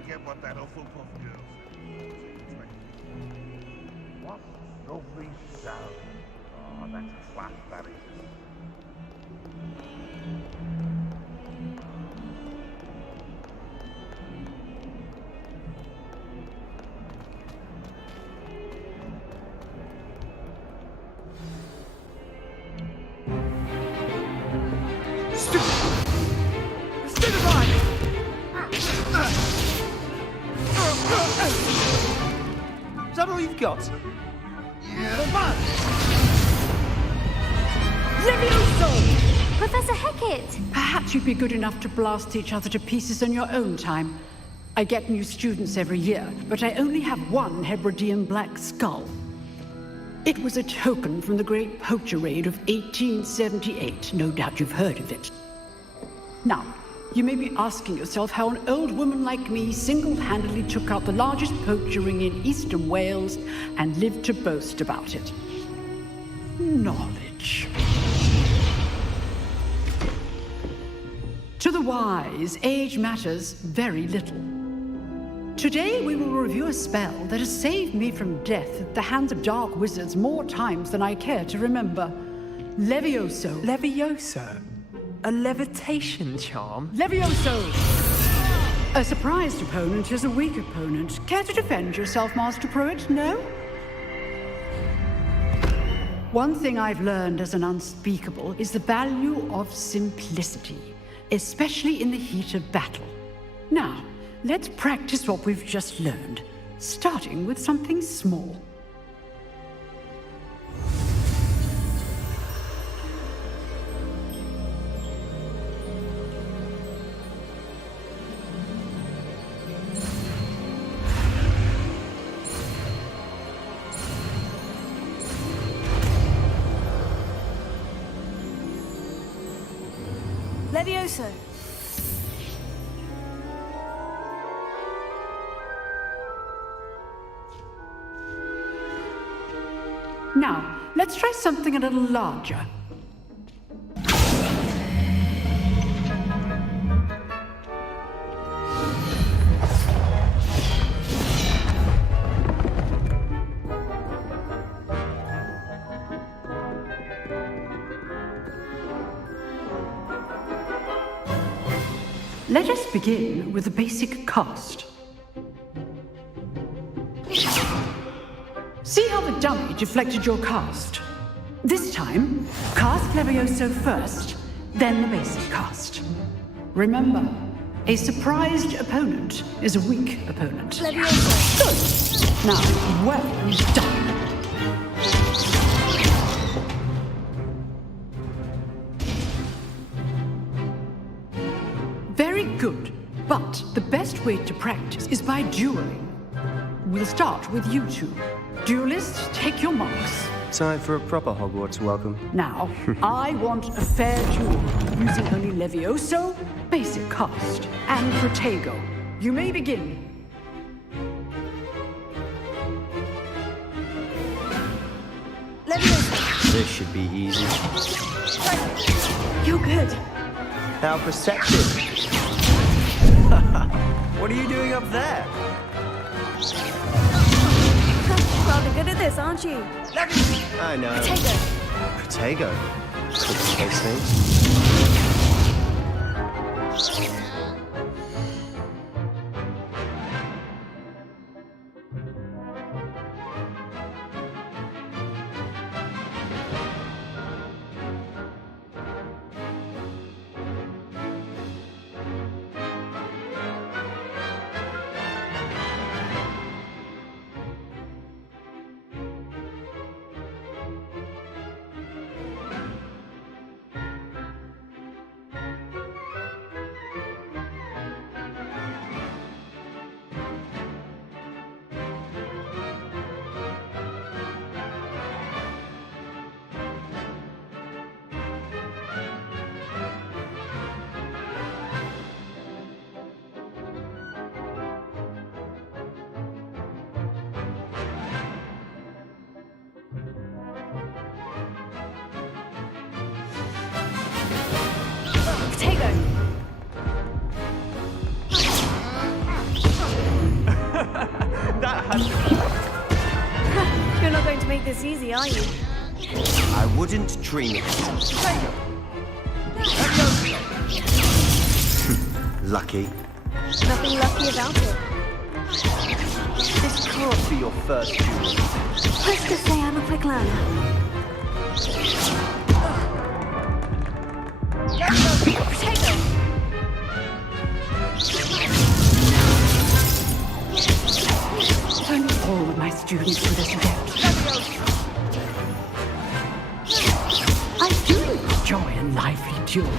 forget what that Hufflepuff girl said. What lovely sound. Oh, that's class, that is. Is that all you've got? Levioso! Professor Hecat! Perhaps you'd be good enough to blast each other to pieces on your own time. I get new students every year, but I only have one Hebridean black skull. It was a token from the Great Poacher Raid of 1878. No doubt you've heard of it. Now, you may be asking yourself how an old woman like me single-handedly took out the largest poacher ring in eastern Wales and lived to boast about it. Knowledge. To the wise, age matters very little. Today we will review a spell that has saved me from death at the hands of dark wizards more times than I care to remember. Levioso. Levioso? A levitation charm? Levioso! A surprised opponent is a weak opponent. Care to defend yourself, Master Pruitt? No? One thing I've learned as an unspeakable is the value of simplicity, especially in the heat of battle. Now, let's practice what we've just learned, starting with something small. Levioso. Now, let's try something a little larger. Let us begin with the basic cast. See how the dummy deflected your cast? This time, cast Levioso first, then the basic cast. Remember, a surprised opponent is a weak opponent. Levioso. Good. Now, well done. Very good, but the best way to practice is by dueling. We'll start with you two. Duelists, take your marks. Time for a proper Hogwarts welcome. Now, I want a fair duel, using only Levioso, basic cast, and Protego. You may begin. Levioso. This should be easy. You're good. How perceptive. What are you doing up there? Rather good at this, aren't you? I know. Protego. Protego? Those things. You're not going to make this easy, are you? I wouldn't dream of it. Lucky. Nothing lucky about it. This can't be your first duel. Let's just say I'm a quick learner. Turn all of my students to this event. I do enjoy a lively duel.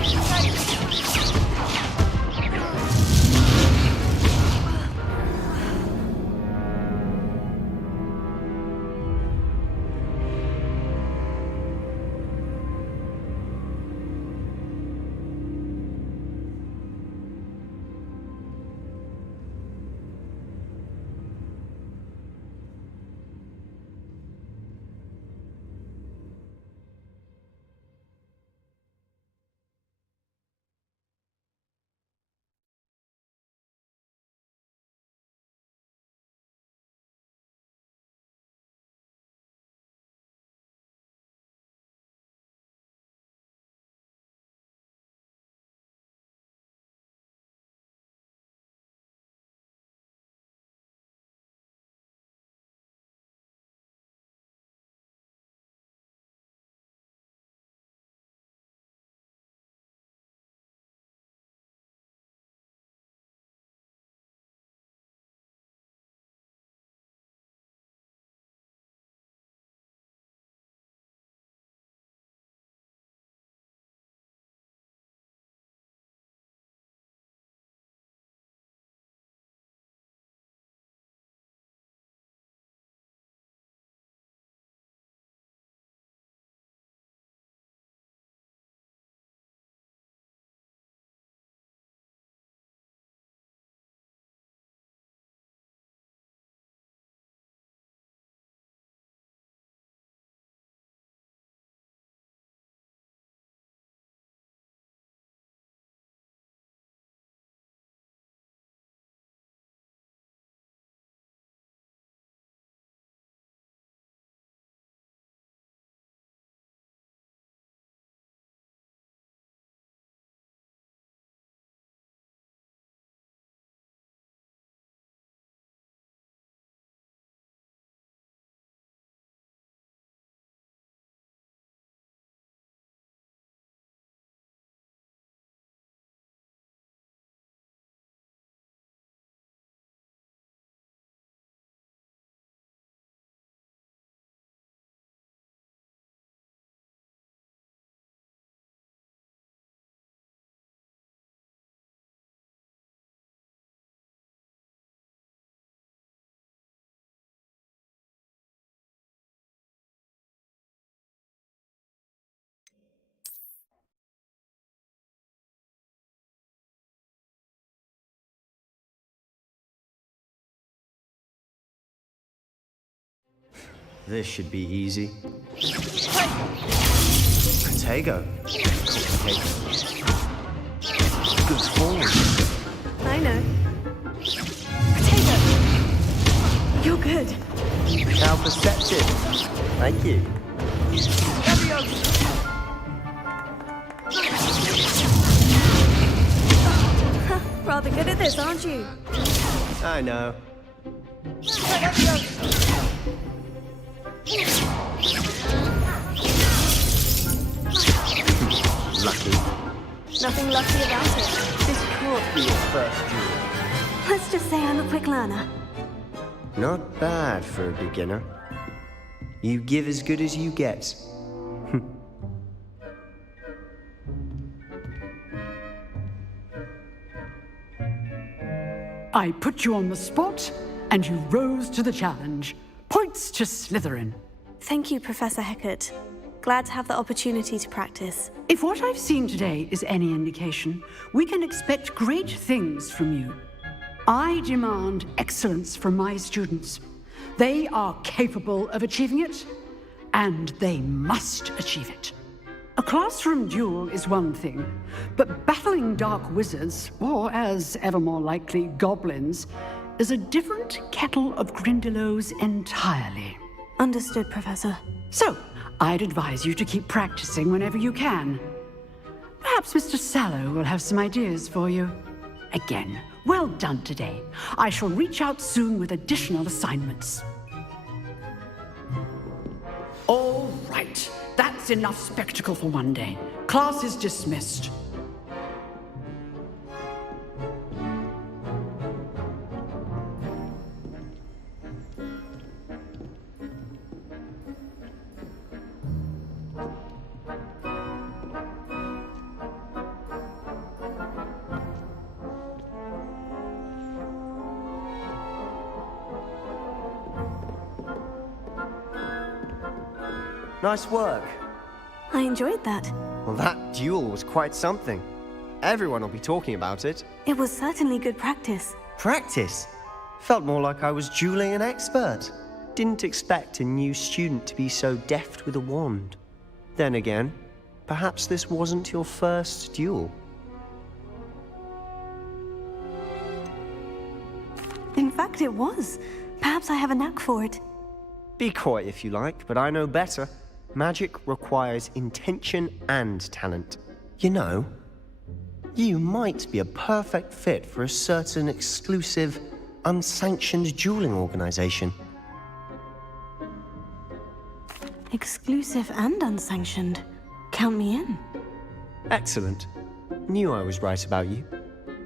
This should be easy. Protego. Good forward. I know. Potato! You're good. How perceptive. Thank you. Rather good at this, aren't you? I know. Lucky. Nothing lucky about it. This can't be your first duel. Let's just say I'm a quick learner. Not bad for a beginner. You give as good as you get. I put you on the spot, and you rose to the challenge. Points to Slytherin. Thank you, Professor Hecat. Glad to have the opportunity to practice. If what I've seen today is any indication, we can expect great things from you. I demand excellence from my students. They are capable of achieving it, and they must achieve it. A classroom duel is one thing, but battling dark wizards, or as ever more likely, goblins, is a different kettle of Grindylows entirely. Understood, Professor. So, I'd advise you to keep practicing whenever you can. Perhaps Mr. Sallow will have some ideas for you. Again, well done today. I shall reach out soon with additional assignments. All right, that's enough spectacle for one day. Class is dismissed. Nice work. I enjoyed that. Well, that duel was quite something. Everyone will be talking about it. It was certainly good practice. Practice? Felt more like I was dueling an expert. Didn't expect a new student to be so deft with a wand. Then again, perhaps this wasn't your first duel. In fact, it was. Perhaps I have a knack for it. Be coy if you like, but I know better. Magic requires intention and talent. You know, you might be a perfect fit for a certain exclusive, unsanctioned dueling organization. Exclusive and unsanctioned. Count me in. Excellent. Knew I was right about you.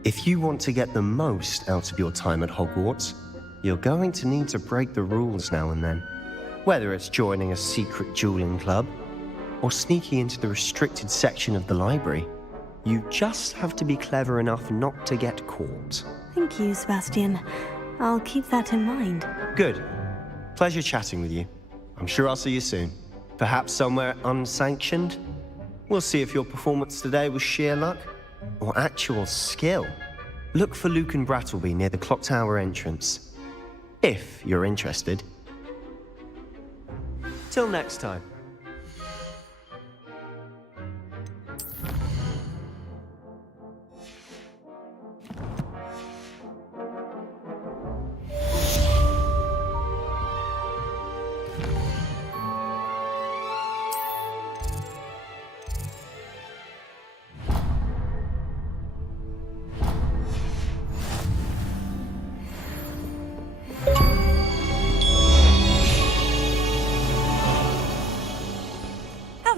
If you want to get the most out of your time at Hogwarts, you're going to need to break the rules now and then. Whether it's joining a secret dueling club or sneaking into the restricted section of the library, you just have to be clever enough not to get caught. Thank you, Sebastian. I'll keep that in mind. Good. Pleasure chatting with you. I'm sure I'll see you soon. Perhaps somewhere unsanctioned? We'll see if your performance today was sheer luck or actual skill. Look for Luke and Brattleby near the clock tower entrance. If you're interested. Till next time.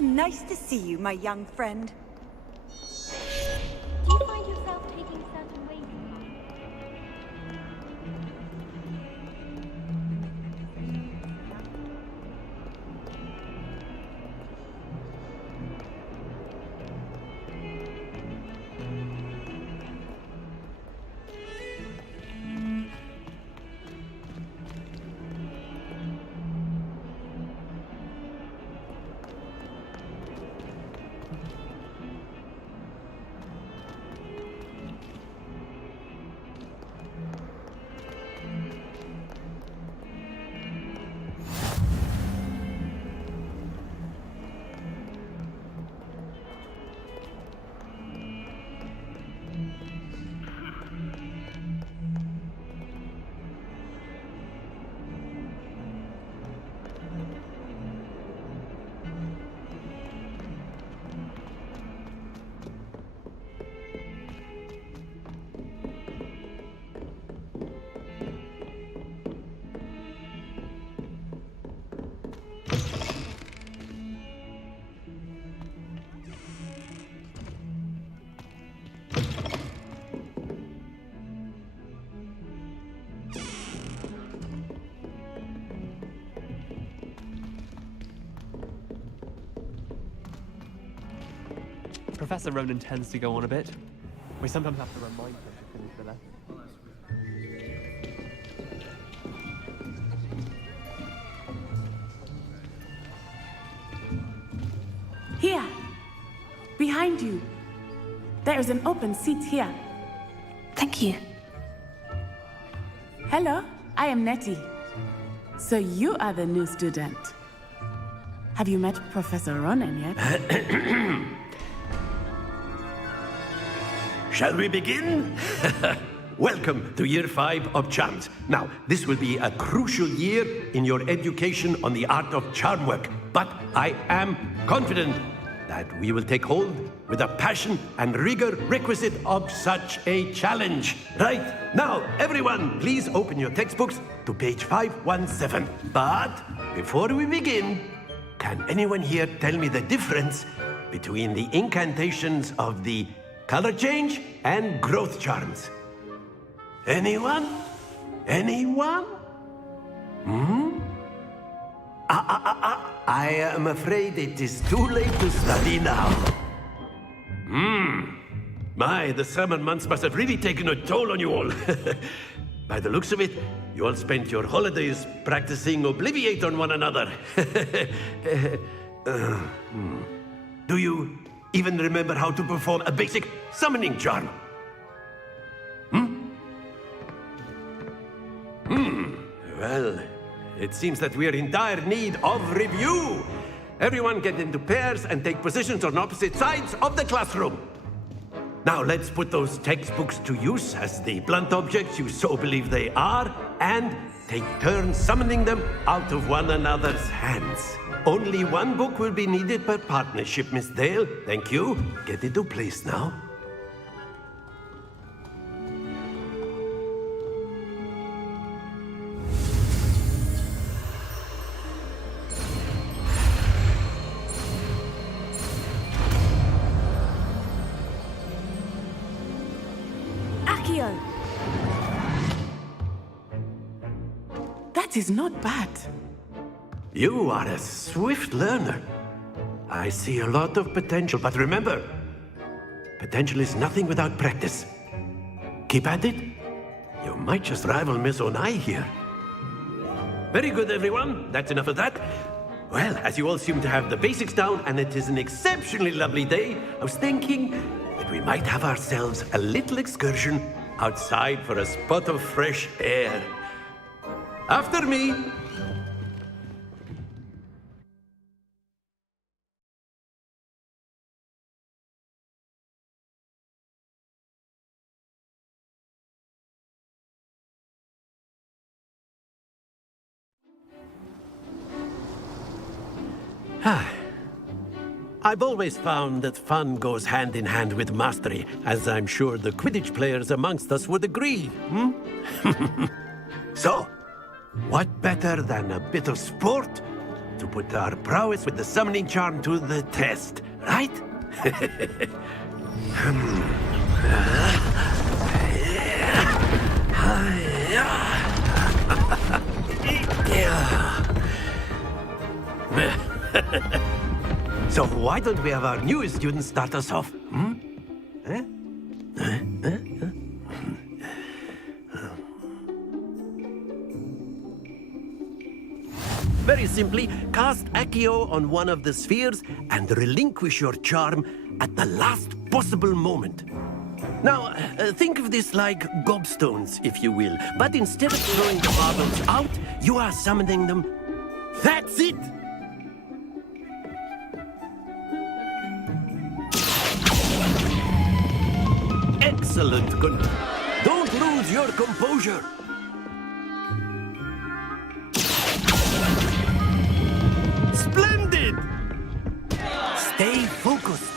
Nice to see you, my young friend. Do you find yourself taking certain ways in life? Professor Ronan tends to go on a bit. We sometimes have to remind him to finish the lesson. Here! Behind you! There is an open seat here. Thank you. Hello, I am Nettie. So you are the new student. Have you met Professor Ronan yet? Shall we begin? welcome to Year 5 of Charms. Now, this will be a crucial year in your education on the art of charm work, but I am confident that we will take hold with the passion and rigor requisite of such a challenge. Right, now, everyone, please open your textbooks to page 517. But before we begin, can anyone here tell me the difference between the incantations of the color change and growth charms? Anyone? Anyone? I am afraid it is too late to study now. My, the summer months must have really taken a toll on you all. By the looks of it, you all spent your holidays practicing Obliviate on one another. Do you even remember how to perform a basic summoning charm? Well, it seems that we are in dire need of review. Everyone get into pairs and take positions on opposite sides of the classroom. Now let's put those textbooks to use as the blunt objects you so believe they are, and take turns summoning them out of one another's hands. Only one book will be needed per partnership, Miss Dale. Thank you. Get into place now. Accio! That is not bad. You are a swift learner. I see a lot of potential, but remember, potential is nothing without practice. Keep at it. You might just rival Miss Onai here. Very good, everyone. That's enough of that. Well, as you all seem to have the basics down, and it is an exceptionally lovely day, I was thinking that we might have ourselves a little excursion outside for a spot of fresh air. After me. I've always found that fun goes hand in hand with mastery, as I'm sure the Quidditch players amongst us would agree. So, what better than a bit of sport to put our prowess with the summoning charm to the test, right? So why don't we have our newest student start us off? Very simply, cast Accio on one of the spheres and relinquish your charm at the last possible moment. Now, think of this like gobstones, if you will. But instead of throwing the marbles out, you are summoning them. That's it! Excellent. Don't lose your composure. Splendid! Stay focused.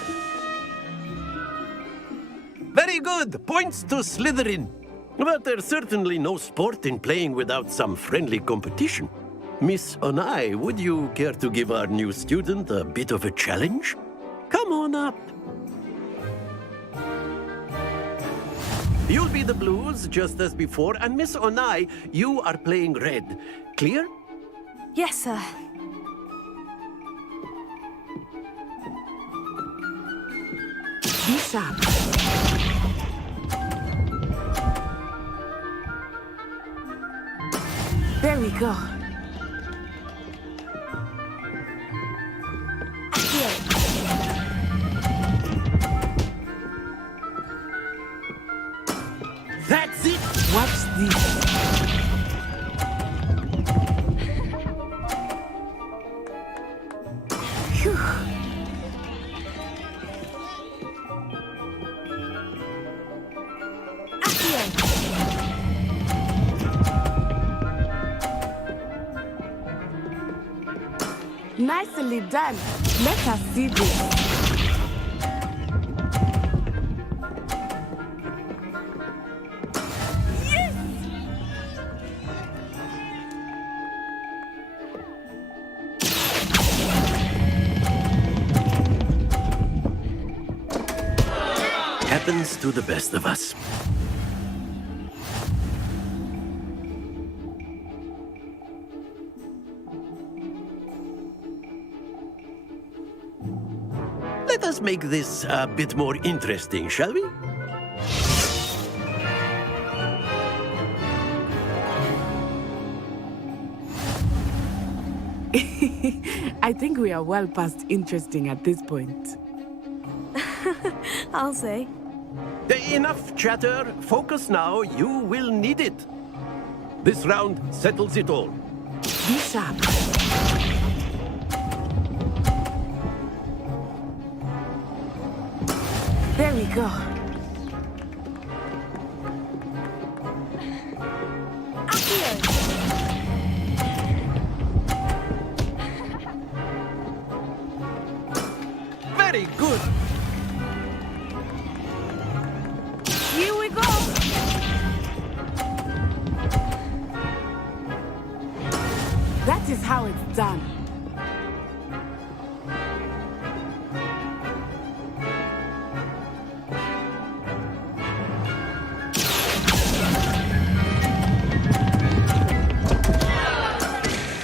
Very good. Points to Slytherin. But there's certainly no sport in playing without some friendly competition. Miss Onai, would you care to give our new student a bit of a challenge? Come on up. You'll be the blues, just as before, and Miss Onai, you are playing red. Clear? Yes, sir. Be sharp. There we go. That's it! Watch this. Phew. Nicely done. Let us see this. Happens to the best of us. Let us make this a bit more interesting, shall we? I think we are well past interesting at this point. I'll say. Enough chatter. Focus now. You will need it. This round settles it all. Be sharp. There we go. Very good. Here we go. That is how it's done.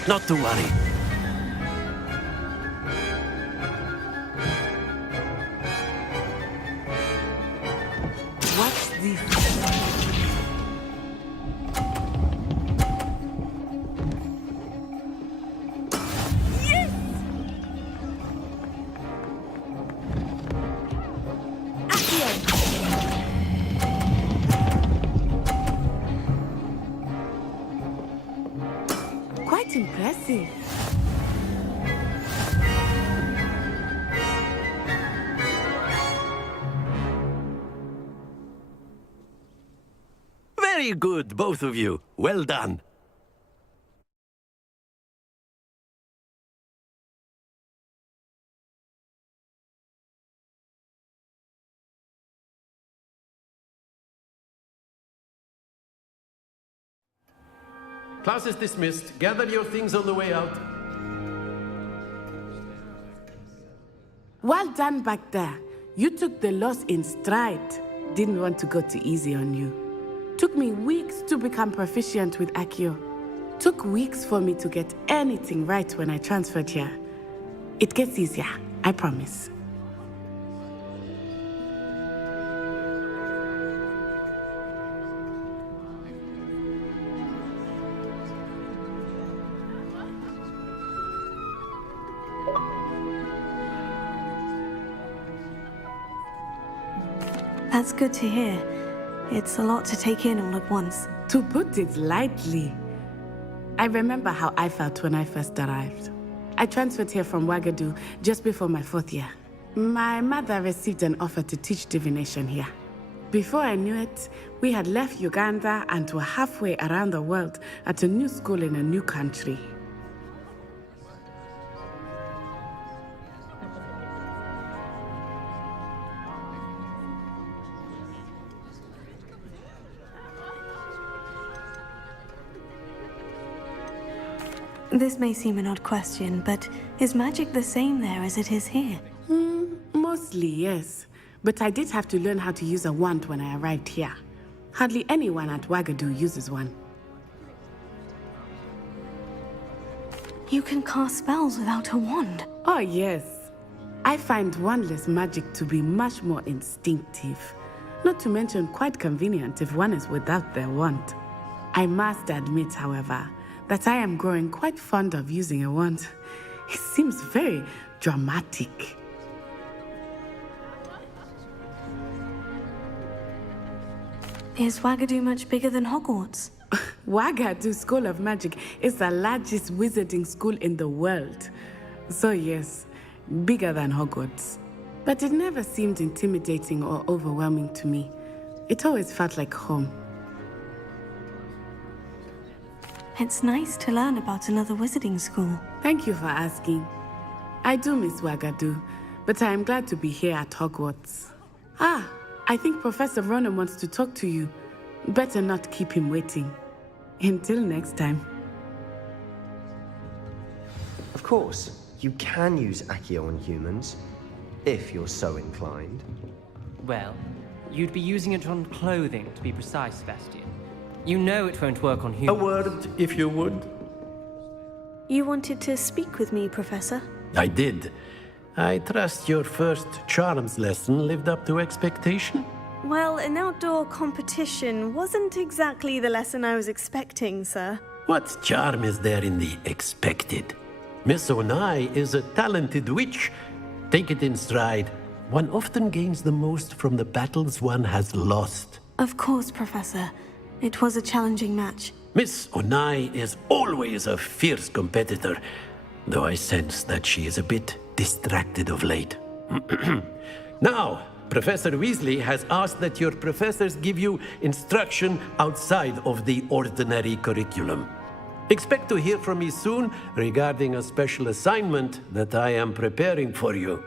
Not to worry. Watch this. Yes! Quite impressive. Very good, both of you. Well done. Class is dismissed. Gather your things on the way out. Well done back there. You took the loss in stride. Didn't want to go too easy on you. Took me weeks to become proficient with Accio. Took weeks for me to get anything right when I transferred here. It gets easier, I promise. That's good to hear. It's a lot to take in all at once. To put it lightly, I remember how I felt when I first arrived. I transferred here from Wagadu just before my 4th year. My mother received an offer to teach divination here. Before I knew it, we had left Uganda and were halfway around the world at a new school in a new country. This may seem an odd question, but is magic the same there as it is here? Mostly, yes. But I did have to learn how to use a wand when I arrived here. Hardly anyone at Wagadu uses one. You can cast spells without a wand? Oh, yes. I find wandless magic to be much more instinctive. Not to mention quite convenient if one is without their wand. I must admit, however, that I am growing quite fond of using a wand. It seems very dramatic. Is Wagadu much bigger than Hogwarts? Wagadu School of Magic is the largest wizarding school in the world. So yes, bigger than Hogwarts. But it never seemed intimidating or overwhelming to me. It always felt like home. It's nice to learn about another wizarding school. Thank you for asking. I do miss Wagadu, but I am glad to be here at Hogwarts. Ah, I think Professor Ronen wants to talk to you. Better not keep him waiting. Until next time. Of course, you can use Accio on humans, if you're so inclined. Well, you'd be using it on clothing, to be precise, Sebastian. You know it won't work on humans. A word, if you would. You wanted to speak with me, Professor? I did. I trust your first charms lesson lived up to expectation? Well, an outdoor competition wasn't exactly the lesson I was expecting, sir. What charm is there in the expected? Miss Onai is a talented witch. Take it in stride. One often gains the most from the battles one has lost. Of course, Professor. It was a challenging match. Miss Onai is always a fierce competitor, though I sense that she is a bit distracted of late. Now, Professor Weasley has asked that your professors give you instruction outside of the ordinary curriculum. Expect to hear from me soon regarding a special assignment that I am preparing for you.